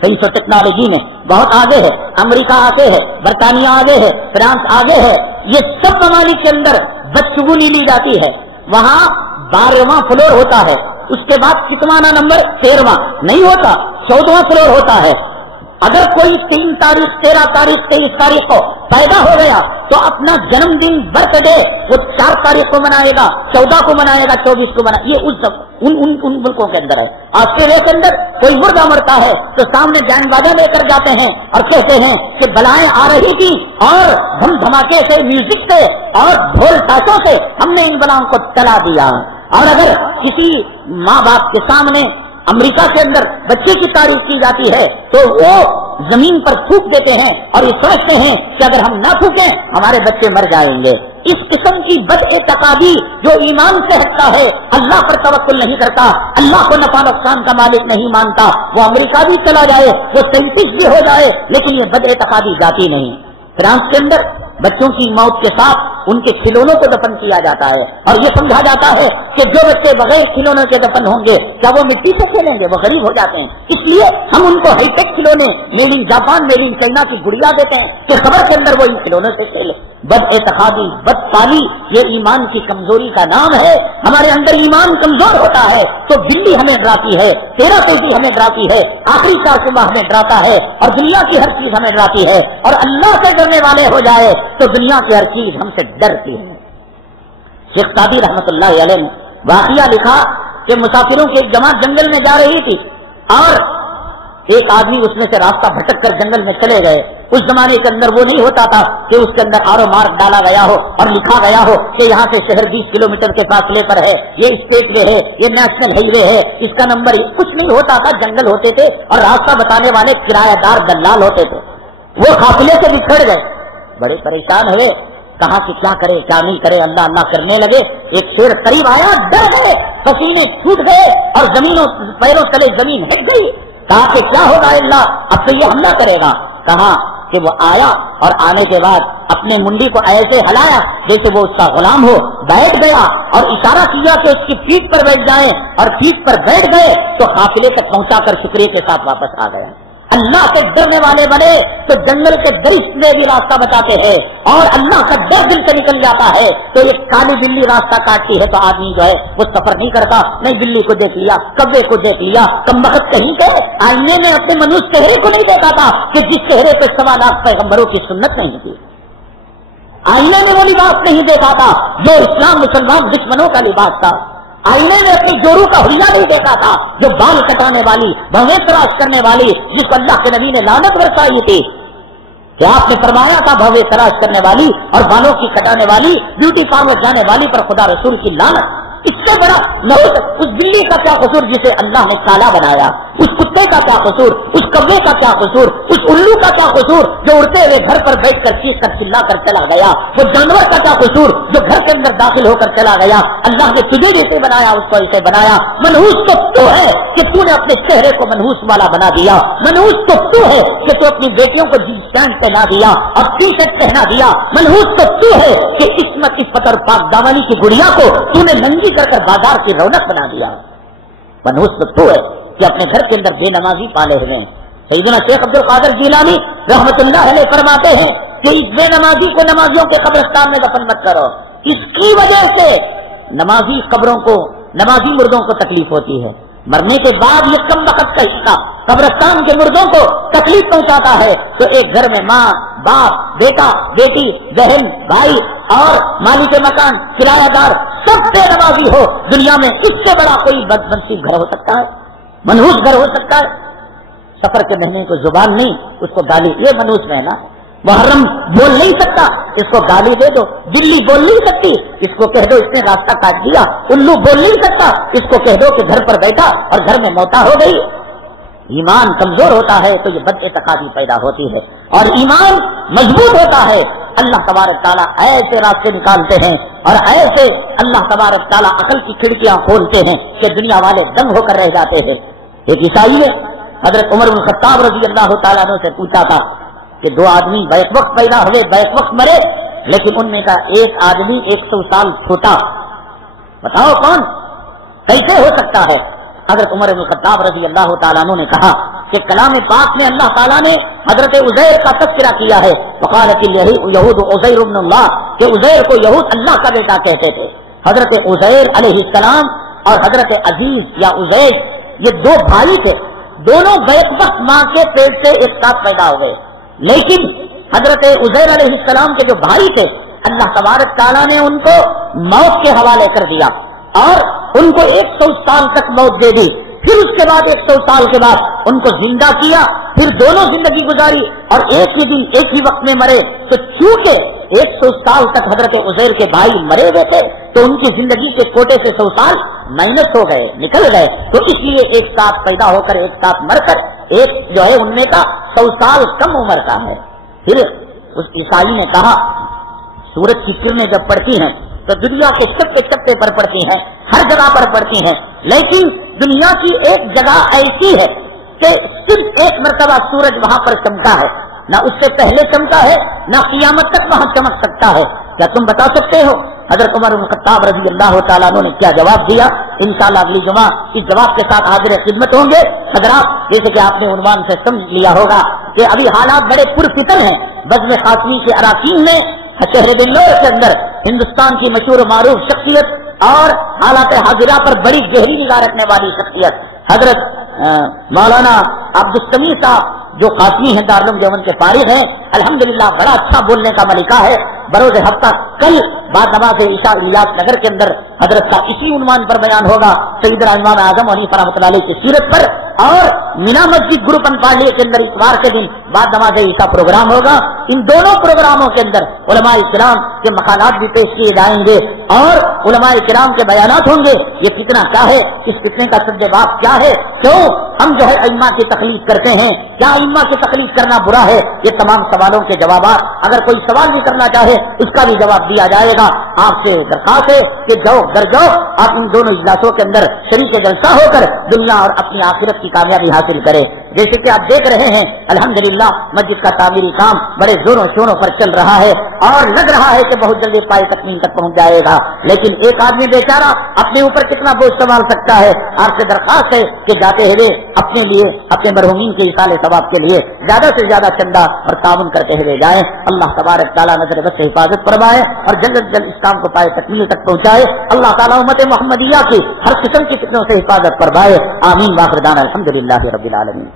سائنس اور ٹیکنالوجی میں بہت آگے ہے، امریکہ آگے ہے، برطانیہ آگے ہے، فرانس آگے ہے، یہ سب ممالک کے اندر بدشگونی لی جاتی ہے، وہاں 12واں فلور ہوتا ہے، اس کے بعد کتنا نمبر 13واں نہیں ہوتا، 14واں فلور ہوتا ہے۔ اگر کوئی 3 تاریخ 13 تاریخ 23 تاریخ کو پیدا ہو گیا تو اپنا جنم دن برتھ ڈے وہ 4 تاریخ کو منائے گا، 14 کو منائے گا، 24 کو منائے گا۔ یہ ان ملکوں کے اندر ہے۔ آسٹریلیا کے اندر کوئی مردہ مرتا ہے تو سامنے بینڈ باجا لے کر جاتے ہیں اور کہتے ہیں کہ بلائیں آ رہی تھی اور دھم دھماکے سے، میوزک سے اور ڈھول تاشوں سے ہم نے ان بلاؤں کو چلا دیا۔ اور اگر کسی ماں باپ کے سامنے امریکہ کے اندر بچے کی تعریف کی جاتی ہے تو وہ زمین پر تھوک دیتے ہیں اور یہ سمجھتے ہیں کہ اگر ہم نہ تھوکیں ہمارے بچے مر جائیں گے۔ اس قسم کی بد اعتقادی جو ایمان سے ہٹتا ہے، اللہ پر توکل نہیں کرتا، اللہ کو نفع نقصان کا مالک نہیں مانتا، وہ امریکہ بھی چلا جائے، وہ سائنٹسٹ بھی ہو جائے، لیکن یہ بد اعتقادی جاتی نہیں۔ فرانس کے اندر بچوں کی موت کے ساتھ ان کے کھلونوں کو دفن کیا جاتا ہے اور یہ سمجھا جاتا ہے کہ جو بچے بغیر کھلونوں کے دفن ہوں گے کیا وہ مٹی سے کھیلیں گے، وہ غریب ہو جاتے ہیں، اس لیے ہم ان کو ہائی ٹیک کھلونے، made in Japan, made in China کی گڑیا دیتے ہیں کہ خبر کے اندر وہ ان کھلونوں سے کھیلے۔ بد اعتقادی، بد پالی، یہ ایمان کی کمزوری کا نام ہے۔ ہمارے اندر ایمان کمزور ہوتا ہے تو بلی ہمیں ڈراتی ہے، تیرا تیزی ہمیں ڈراتی ہے، آخری کا صبح ہمیں ڈراتا ہے، اور دنیا کی ہر چیز ہمیں ڈراتی ہے، اور اللہ سے ڈرنے والے ہو جائے تو دنیا کی ہر چیز ہم سے ڈرتی ہے۔ شیخ سعدی رحمت اللہ علیہ نے واقعہ لکھا کہ مسافروں کی ایک جماعت جنگل میں جا رہی تھی اور ایک آدمی اس میں سے راستہ بھٹک کر جنگل میں چلے گئے۔ اس زمانے کے اندر وہ نہیں ہوتا تھا کہ اس کے اندر آرو مارک ڈالا گیا ہو اور لکھا گیا ہو کہ یہاں سے شہر 20 کلومیٹر کے فاصلے پر ہے، یہ اسٹیٹ وے ہے، یہ نیشنل ہائی وے ہے، اس کا نمبر کچھ نہیں ہوتا تھا۔ جنگل ہوتے تھے اور راستہ بتانے والے کرایہ دار دلال ہوتے تھے۔ وہ قافلے سے بچھڑ گئے، بڑے پریشان ہوئے، کہاں کہ کیا کرے کیا نہیں کرے، اللہ اللہ کرنے لگے۔ ایک شیر قریب آیا، ڈر گئے، پسینے چھوٹ گئے اور زمینوں پیروں تلے زمین ہٹ گئی۔ کہا کہ کیا ہوگا اللہ، اب تو یہ حملہ کرے گا۔ کہا کہ وہ آیا اور آنے کے بعد اپنے منڈی کو ایسے ہلایا جیسے وہ اس کا غلام ہو، بیٹھ گیا اور اشارہ کیا کہ اس کی پیٹھ پر بیٹھ جائیں، اور پیٹھ پر بیٹھ گئے تو قافلے تک پہنچا کر شکریہ کے ساتھ واپس آ گیا۔ اللہ سے ڈرنے والے بنے تو جنگل کے درشت میں بھی راستہ بتاتے ہیں، اور اللہ کا ڈر دل سے نکل جاتا ہے تو ایک کالی بلی راستہ کاٹتی ہے تو آدمی جو ہے وہ سفر نہیں کرتا۔ نہیں بلی کو دیکھ لیا، کبے کو دیکھ لیا، کم وقت کہیں کہ آئینے میں اپنے منوج چہرے کو نہیں دیکھا تھا کہ جس چہرے پہ 1.25 لاکھ پیغمبروں کی سنت نہیں تھی۔ آئینے میں وہ لباس نہیں دیکھا تھا جو اسلام مسلمان دشمنوں کا لباس تھا۔ آئینے میں اپنی جورو کا حلیہ نہیں دیکھا تھا جو بال کٹانے والی، بھویں تراش کرنے والی، جس کو اللہ کے نبی نے لعنت برسائی تھی کہ آپ نے فرمایا تھا بھویں تراش کرنے والی اور بالوں کی کٹانے والی، بیوٹی پارلر جانے والی پر خدا رسول کی لعنت۔ اس سے بڑا نہ ہو سکتا۔ اس بلی کا کیا قصور جسے اللہ نے کالا بنایا؟ اس کتے کا کیا قصور؟ اس کبے کا کیا قصور؟ اس الو کا کیا قصور جو اڑتے ہوئے گھر پر بیٹھ کر چیخ کر چلا کر چلا گیا؟ وہ جانور کا کیا قصور جو گھر کے اندر داخل ہو کر چلا گیا؟ اللہ نے تجھے جیسے بنایا اس کو ایسے بنایا۔ منحوس تو ہے کہ تو نے اپنے چہرے کو منحوس والا بنا دیا، منحوس تو ہے کہ تو اپنی بیٹیوں کو جینس پینٹ پہنا دیا اور ٹی شرٹ پہنا دیا، منحوس تو ہے کہ عصمت عفت اور پاک دامنی کی گڑیا کو تو نے ننگی کر بازار کی رونق بنا دیا۔ منحوس تو ہے کہ اپنے گھر کے اندر بے نمازی پالے ہوئے ہیں۔ سیدنا شیخ عبد القادر جیلانی رحمت اللہ علیہ فرماتے ہیں کہ اس بے نمازی کو نمازیوں کے قبرستان میں دفن مت کرو، اس کی وجہ سے نمازی قبروں کو، نمازی مردوں کو تکلیف ہوتی ہے۔ مرنے کے بعد یہ کم وقت کا حصہ قبرستان کے مردوں کو تکلیف پہنچاتا ہے تو ایک گھر میں ماں، باپ، بیٹا، بیٹی، بہن، بھائی اور مالک مکان، کرایہ دار سب بے نمازی ہو، دنیا میں اس سے بڑا کوئی بدنصیب گھر ہو سکتا ہے؟ منحوس گھر ہو سکتا ہے؟ سفر کے مہینے کو زبان نہیں، اس کو گالی، یہ منحوس مہینہ، محرم بول نہیں سکتا، اس کو گالی دے دو، بلی بول نہیں سکتی، اس کو کہہ دو اس نے راستہ کاٹ دیا، الو بول نہیں سکتا، اس کو کہہ دو کہ گھر پر بیٹھا اور گھر میں موتا ہو گئی۔ ایمان کمزور ہوتا ہے تو یہ بد اعتقادی پیدا ہوتی ہے، اور ایمان مضبوط ہوتا ہے اللہ تبارک تعالیٰ ایسے راستے نکالتے ہیں اور ایسے اللہ تبارک تعالیٰ عقل کی کھڑکیاں کھولتے ہیں کہ دنیا والے دنگ ہو کر رہ جاتے ہیں۔ ایک عیسائی ہے حضرت عمر بن الخطاب رضی اللہ تعالیٰ عنہ سے پوچھا تھا کہ 2 آدمی بیک وقت پیدا ہوئے، بیک وقت مرے، لیکن ان میں کا ایک آدمی 100 سال چھوٹا، بتاؤ کون، کیسے ہو سکتا ہے؟ حضرت عمر بن الخطاب رضی اللہ تعالیٰ عنہ نے کہا کہ کلام پاک میں اللہ تعالیٰ نے حضرت عزیر کا تذکرہ کیا ہے، وقالت الیہود عزیر ابن اللہ، کہ عزیر کو یہود اللہ کا بیٹا کہتے تھے۔ حضرت عزیر علیہ السلام اور حضرت عزیز یا عزیر یہ 2 بھائی تھے، دونوں بیک وقت ماں کے پیٹ سے ایک ساتھ پیدا ہو گئے، لیکن حضرت عزیر علیہ السلام کے جو بھائی تھے اللہ تبارک تعالیٰ نے ان کو موت کے حوالے کر دیا اور ان کو 100 سال تک موت دے دی، پھر اس کے بعد 100 سال کے بعد ان کو زندہ کیا، پھر دونوں زندگی گزاری اور ایک ہی دن ایک ہی وقت میں مرے۔ تو چونکہ 100 سال تک حضرت عزیر کے بھائی مرے ہوئے تھے تو ان کی زندگی کے کوٹے سے 100 سال مائنس ہو گئے، نکل گئے، تو اس لیے ایک ساتھ پیدا ہو کر ایک ساتھ مر کر ایک جو ہے ان میں کا 100 سال کم عمر کا ہے۔ پھر اس عیسائی نے کہا سورج کی کرنیں جب پڑتی ہیں تو دنیا کے چپے چپے پر پڑتی ہیں، ہر جگہ پر پڑتی ہیں، لیکن دنیا کی ایک جگہ ایسی ہے کہ صرف ایک مرتبہ سورج وہاں پر چمکا ہے، نہ اس سے پہلے چمکا ہے نہ قیامت تک وہاں چمک سکتا ہے۔ کیا تم بتا سکتے ہو؟ حضرت عمر بن الخطاب رضی اللہ تعالیٰ عنہ نے کیا جواب دیا؟ انشاءاللہ اگلی جمعہ اس جواب کے ساتھ حاضر خدمت ہوں گے۔ حضرات جیسے کہ آپ نے عنوان سے سمجھ لیا ہوگا کہ ابھی حالات بڑے پرفتن ہیں، بزم خاتمی کے اراکین میں شہر بنگلور کے اندر ہندوستان کی مشہور و معروف شخصیت اور حالات حاضرہ پر بڑی گہری نگاہ رکھنے والی شخصیت حضرت مولانا عبدالسمیع صاحب جو قاسمی ہیں دارالعلوم دیوبند کے فارغ ہیں، الحمدللہ بڑا اچھا بولنے کا ملکہ ہے. بروز ہفتہ کل بعد نماز عشاء الیاس نگر کے اندر حضرت کا اسی عنوان پر بیان ہوگا، سیدنا امام اعظم حنیفہ رحمۃ اللہ علیہ کی سیرت پر. اور مینا مسجد گروپ پارلیے کے اندر اتوار کے دن بعد نماز عشاء پروگرام ہوگا. ان دونوں پروگراموں کے اندر علماء کرام کے مقالات بھی پیش کیے جائیں گے اور علماء کرام کے بیانات ہوں گے. یہ فتنہ کیا ہے، اس فتنے کا سد باب کیا ہے، کیوں ہم جو ہے ائمہ کی تقلید کرتے ہیں، کیا ائمہ کی تقلید کرنا برا ہے؟ یہ تمام سوالوں کے جوابات، اگر کوئی سوال بھی کرنا چاہے اس کا بھی جواب دیا جائے گا. آپ سے درخواست ہے کہ جاؤ در جاؤ آپ ان دونوں اجلاسوں کے اندر شریک جلسہ ہو کر دنیا اور اپنی آخرت کی کامیابی حاصل کرے. جیسے کہ آپ دیکھ رہے ہیں الحمدللہ مسجد کا تعمیری کام بڑے زوروں شوروں پر چل رہا ہے اور لگ رہا ہے کہ بہت جلدی پائے تکمیل تک پہنچ جائے گا. لیکن ایک آدمی بیچارہ اپنے اوپر کتنا بوجھ سنبھال سکتا ہے؟ آپ سے درخواست ہے کہ جاتے ہوئے اپنے لیے، اپنے مرحومین کے اصال ثواب کے لیے زیادہ سے زیادہ چندہ اور تعاون کرتے ہوئے جائیں. اللہ تبارک تعالیٰ نظر بد سے حفاظت فرمائے اور جلد از جلد اس کام کو پائے تکمیل تک پہنچائے. اللہ تعالیٰ امت محمدیہ کی ہر قسم کی فتنوں سے حفاظت فرمائے. آمین. واخر دعوانا الحمدللہ رب العالمین.